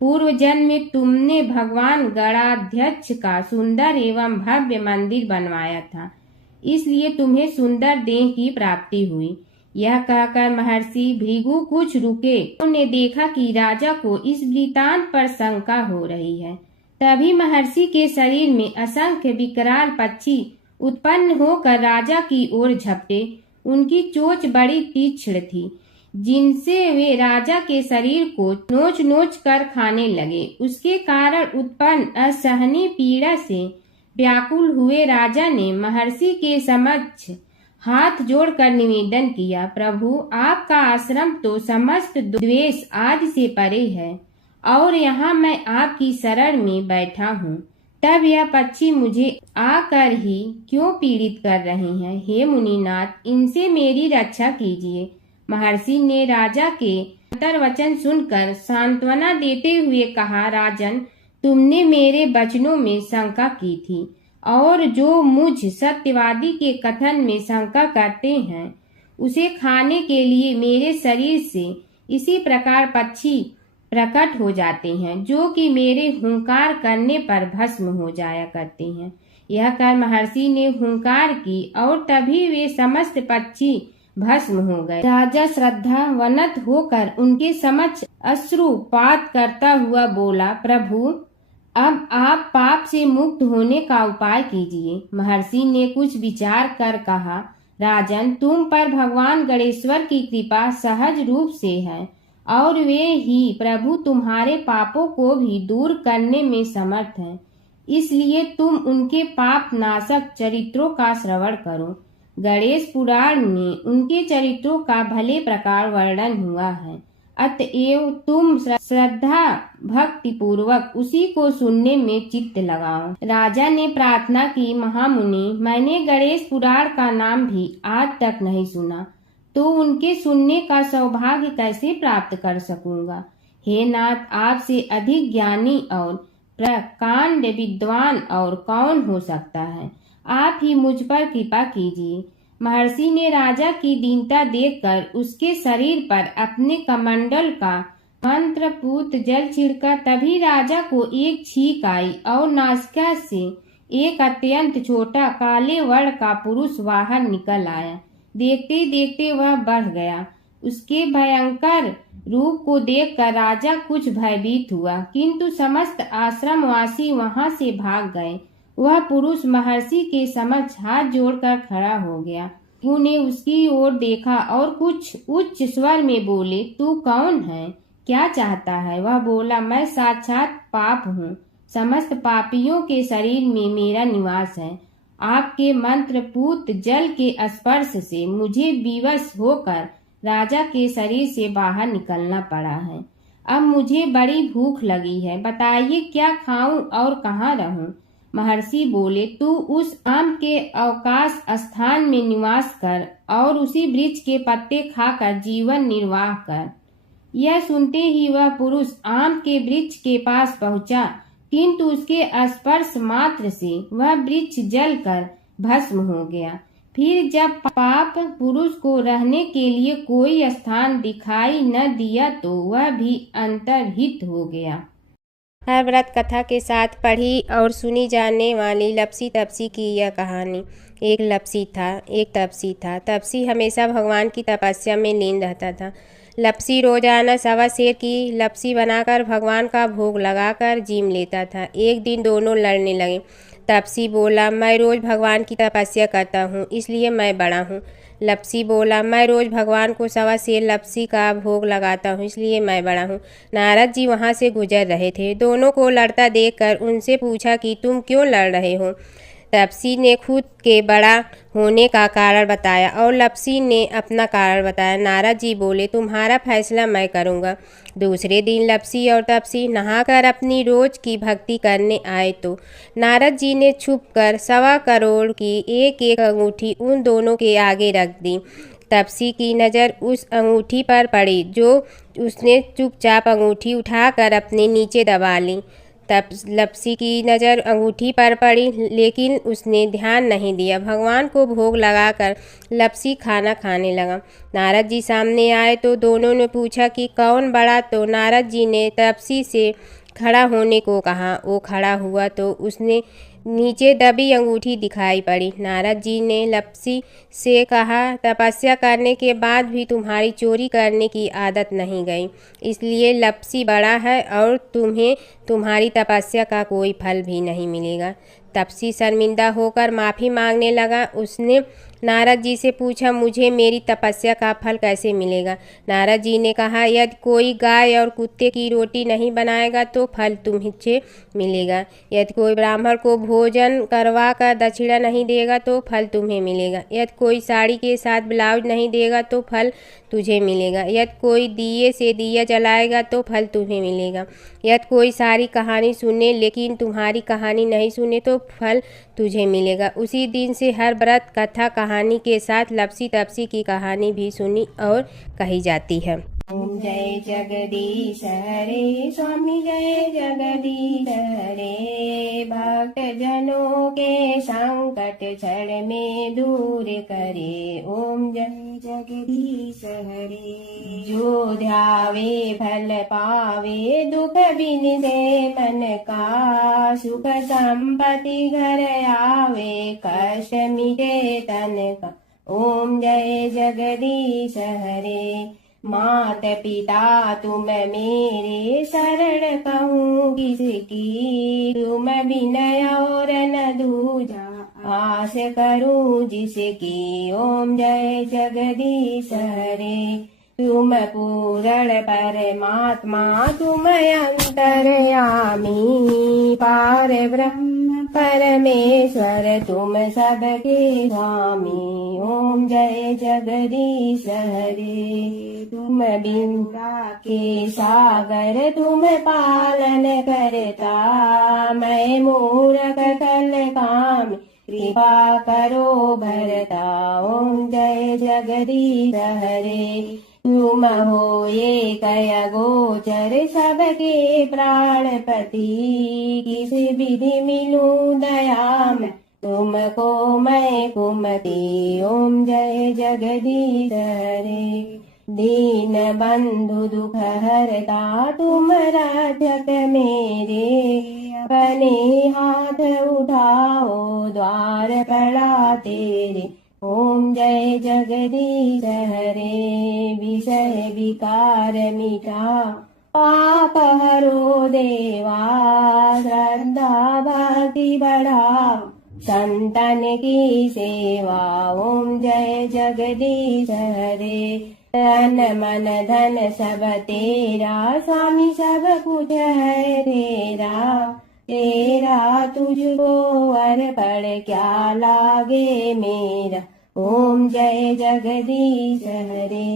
पूर्व जन्म में तुमने भगवान गणाध्यक्ष का सुंदर एवं भव्य मंदिर बनवाया था, इसलिए तुम्हें सुंदर देह की प्राप्ति हुई। यह कहकर महर्षि भृगु कुछ रुके। उन्होंने देखा कि राजा को इस वृतांत पर शंका हो रही है। तभी महर्षि के शरीर में असंख्य विकराल पक्षी उत्पन्न होकर राजा की ओर झपटे। उनकी चोंच बड़ी तीक्ष्ण थी, जिनसे वे राजा के शरीर को नोच नोच कर खाने लगे। उसके कारण उत्पन्न असहनीय पीड़ा से व्याकुल हुए राजा ने महर्षि के समक्ष हाथ जोड़कर निवेदन किया, प्रभु आपका आश्रम तो समस्त द्वेष आदि से परे है और यहाँ मैं आपकी शरण में बैठा हूँ, तब यह पक्षी मुझे आकर ही क्यों पीड़ित कर रहे हैं? हे मुनिनाथ, इनसे मेरी रक्षा कीजिए। महर्षि ने राजा के अंतर्वचन सुनकर सांत्वना देते हुए कहा, राजन, तुमने मेरे वचनों में शंका की थी और जो मुझ सत्यवादी के कथन में शंका करते हैं उसे खाने के लिए मेरे शरीर से इसी प्रकार पक्षी प्रकट हो जाते हैं, जो कि मेरे हुंकार करने पर भस्म हो जाया करते हैं। यह कर महर्षि ने हुंकार की और तभी वे समस्त पक्षी भस्म हो गए। राजा श्रद्धावनत होकर उनके समक्ष अश्रुपात करता हुआ बोला, प्रभु अब आप पाप से मुक्त होने का उपाय कीजिए। महर्षि ने कुछ विचार कर कहा, राजन, तुम पर भगवान गणेश्वर की कृपा सहज रूप से है और वे ही प्रभु तुम्हारे पापों को भी दूर करने में समर्थ हैं, इसलिए तुम उनके पाप नाशक चरित्रों का श्रवण करो। गणेश पुराण में उनके चरित्रों का भले प्रकार वर्णन हुआ है, अतएव तुम श्रद्धा भक्ति पूर्वक उसी को सुनने में चित्त लगाओ। राजा ने प्रार्थना की, महामुनि, मैंने गणेश पुराण का नाम भी आज तक नहीं सुना, तो उनके सुनने का सौभाग्य कैसे प्राप्त कर सकूंगा? हे नाथ, आपसे अधिक ज्ञानी और प्रकांड विद्वान और कौन हो सकता है? आप ही मुझ पर कृपा कीजिए। महर्षि ने राजा की दीनता देखकर उसके शरीर पर अपने कमंडल का मंत्रपूत जल छिड़का। तभी राजा को एक छींक आई और नासिका से एक अत्यंत छोटा काले वर्ण का पुरुष बाहर निकल आया। देखते देखते वह बढ़ गया। उसके भयंकर रूप को देखकर राजा कुछ भयभीत हुआ, किंतु समस्त आश्रमवासी वहां से भाग गए। वह पुरुष महर्षि के समक्ष हाथ जोड़कर खड़ा हो गया। उन्हें उसकी ओर देखा और कुछ उच्च स्वर में बोले, तू कौन है, क्या चाहता है? वह बोला, मैं साक्षात पाप हूँ, समस्त पापियों के शरीर में मेरा निवास है। आपके मंत्रपूत जल के स्पर्श से मुझे विवश होकर राजा के शरीर से बाहर निकलना पड़ा है। अब मुझे बड़ी भूख लगी है, बताइए क्या खाऊं और कहाँ रहूं? महर्षि बोले, तू उस आम के अवकाश स्थान में निवास कर और उसी वृक्ष के पत्ते खाकर जीवन निर्वाह कर। यह सुनते ही वह पुरुष आम के वृक्ष के पास पहुंचा, किंतु उसके स्पर्श मात्र से वह वृक्ष जलकर भस्म हो गया। फिर जब पाप पुरुष को रहने के लिए कोई स्थान दिखाई न दिया तो वह भी अंतर्हित हो गया। हर व्रत कथा के साथ पढ़ी और सुनी जाने वाली लपसी तपसी की यह कहानी। एक लपसी था, एक तपसी था। तपसी हमेशा भगवान की तपस्या में लीन रहता था। लपसी रोजाना सवा सेर की लपसी बनाकर भगवान का भोग लगाकर जीम लेता था। एक दिन दोनों लड़ने लगे। तपसी बोला, मैं रोज भगवान की तपस्या करता हूँ, इसलिए मैं बड़ा हूँ। लपसी बोला, मैं रोज भगवान को सवा सेर लपसी का भोग लगाता हूँ, इसलिए मैं बड़ा हूँ। नारद जी वहाँ से गुजर रहे थे। दोनों को लड़ता देखकर उनसे पूछा कि तुम क्यों लड़ रहे हो? तपसी ने खुद के बड़ा होने का कारण बताया और लपसी ने अपना कारण बताया। नारद जी बोले, तुम्हारा फैसला मैं करूँगा। दूसरे दिन लपसी और तपसी नहाकर अपनी रोज की भक्ति करने आए तो नारद जी ने छुपकर 1.25 करोड़ की एक एक अंगूठी उन दोनों के आगे रख दी। तपसी की नज़र उस अंगूठी पर पड़ी जो उसने चुपचाप अंगूठी उठाकर अपने नीचे दबा ली। तब लपसी की नज़र अंगूठी पर पड़ी, लेकिन उसने ध्यान नहीं दिया। भगवान को भोग लगाकर लपसी खाना खाने लगा। नारद जी सामने आए तो दोनों ने पूछा कि कौन बड़ा, तो नारद जी ने तपसी से खड़ा होने को कहा। वो खड़ा हुआ तो उसने नीचे दबी अंगूठी दिखाई पड़ी। नारद जी ने लपसी से कहा, तपस्या करने के बाद भी तुम्हारी चोरी करने की आदत नहीं गई, इसलिए लपसी बड़ा है और तुम्हें तुम्हारी तपस्या का कोई फल भी नहीं मिलेगा। तपसी शर्मिंदा होकर माफ़ी मांगने लगा। उसने नारद जी से पूछा, मुझे मेरी तपस्या का फल कैसे मिलेगा? नारद जी ने कहा, यदि कोई गाय और कुत्ते की रोटी नहीं बनाएगा तो फल तुम्हें मिलेगा। यदि कोई ब्राह्मण को भोजन करवा कर दक्षिणा नहीं देगा तो फल तुम्हें मिलेगा। यदि कोई साड़ी के साथ ब्लाउज नहीं देगा तो फल तुझे मिलेगा। यदि कोई दिए से दिया जलाएगा तो फल तुम्हें मिलेगा। यदि कोई सारी कहानी सुने लेकिन तुम्हारी कहानी नहीं सुने तो फल तुझे मिलेगा। उसी दिन से हर व्रत कथा कहानी के साथ लपसी तपसी की कहानी भी सुनी और कही जाती है। ओम जय जगदीश हरे स्वामी जय जगदीश हरे, भक्त जनों के संकट क्षण में दूर करे। ओम जय जगदीश हरे, जो ध्यावे फल पावे, दुख बिन से मन का, सुख संपत्ति घर आवे, कष्ट मिटे तन का। ओम जय जगदीश हरे, मात पिता तुम मेरे, शरण कहूँ किसकी, तुम विनय और न दूजा, आस करूँ जिसकी। ओम जय जगदीश हरे, तुम पूर्ण परमात्मा, तुम अंतर्यामी, पार ब्रह्म परमेश्वर, तुम सबके स्वामी। ओम जय जगदीश हरे, तुम बिंदा के सागर, तुम पालन करता, मैं मूरख कल काम, कृपा करो भरता। ओम जय जगदीश हरे, तुम हो ये कय गोचर, सबके प्राणपति, किस विधि मिलूं दया में, तुमको मैं कुमति। ओम जय जगदीश हरे, दीन बंधु दुख हरता, तुम रक्षक मेरे, अपने हाथ उठाओ द्वार पड़ा तेरे। ओम जय जगदीश हरे, विषय विकार मिटा, पाप हरो देवा, श्रद्धा भक्ति बढ़ाओ, संतन की सेवा। ओम जय जगदीश हरे, तन मन धन सब तेरा, स्वामी सब कुछ है तेरा, तेरा तुझको अर्पण क्या लागे मेरा। ओम जय जगदीश हरे,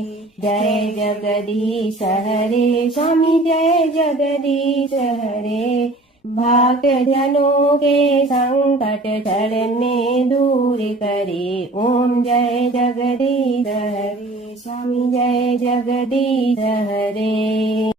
जय जगदीश हरे, स्वामी जय जगदीश हरे, भक्त जनों के संकट क्षण में दूर करे। ओम जय जगदीश हरे, स्वामी जय जगदीश हरे।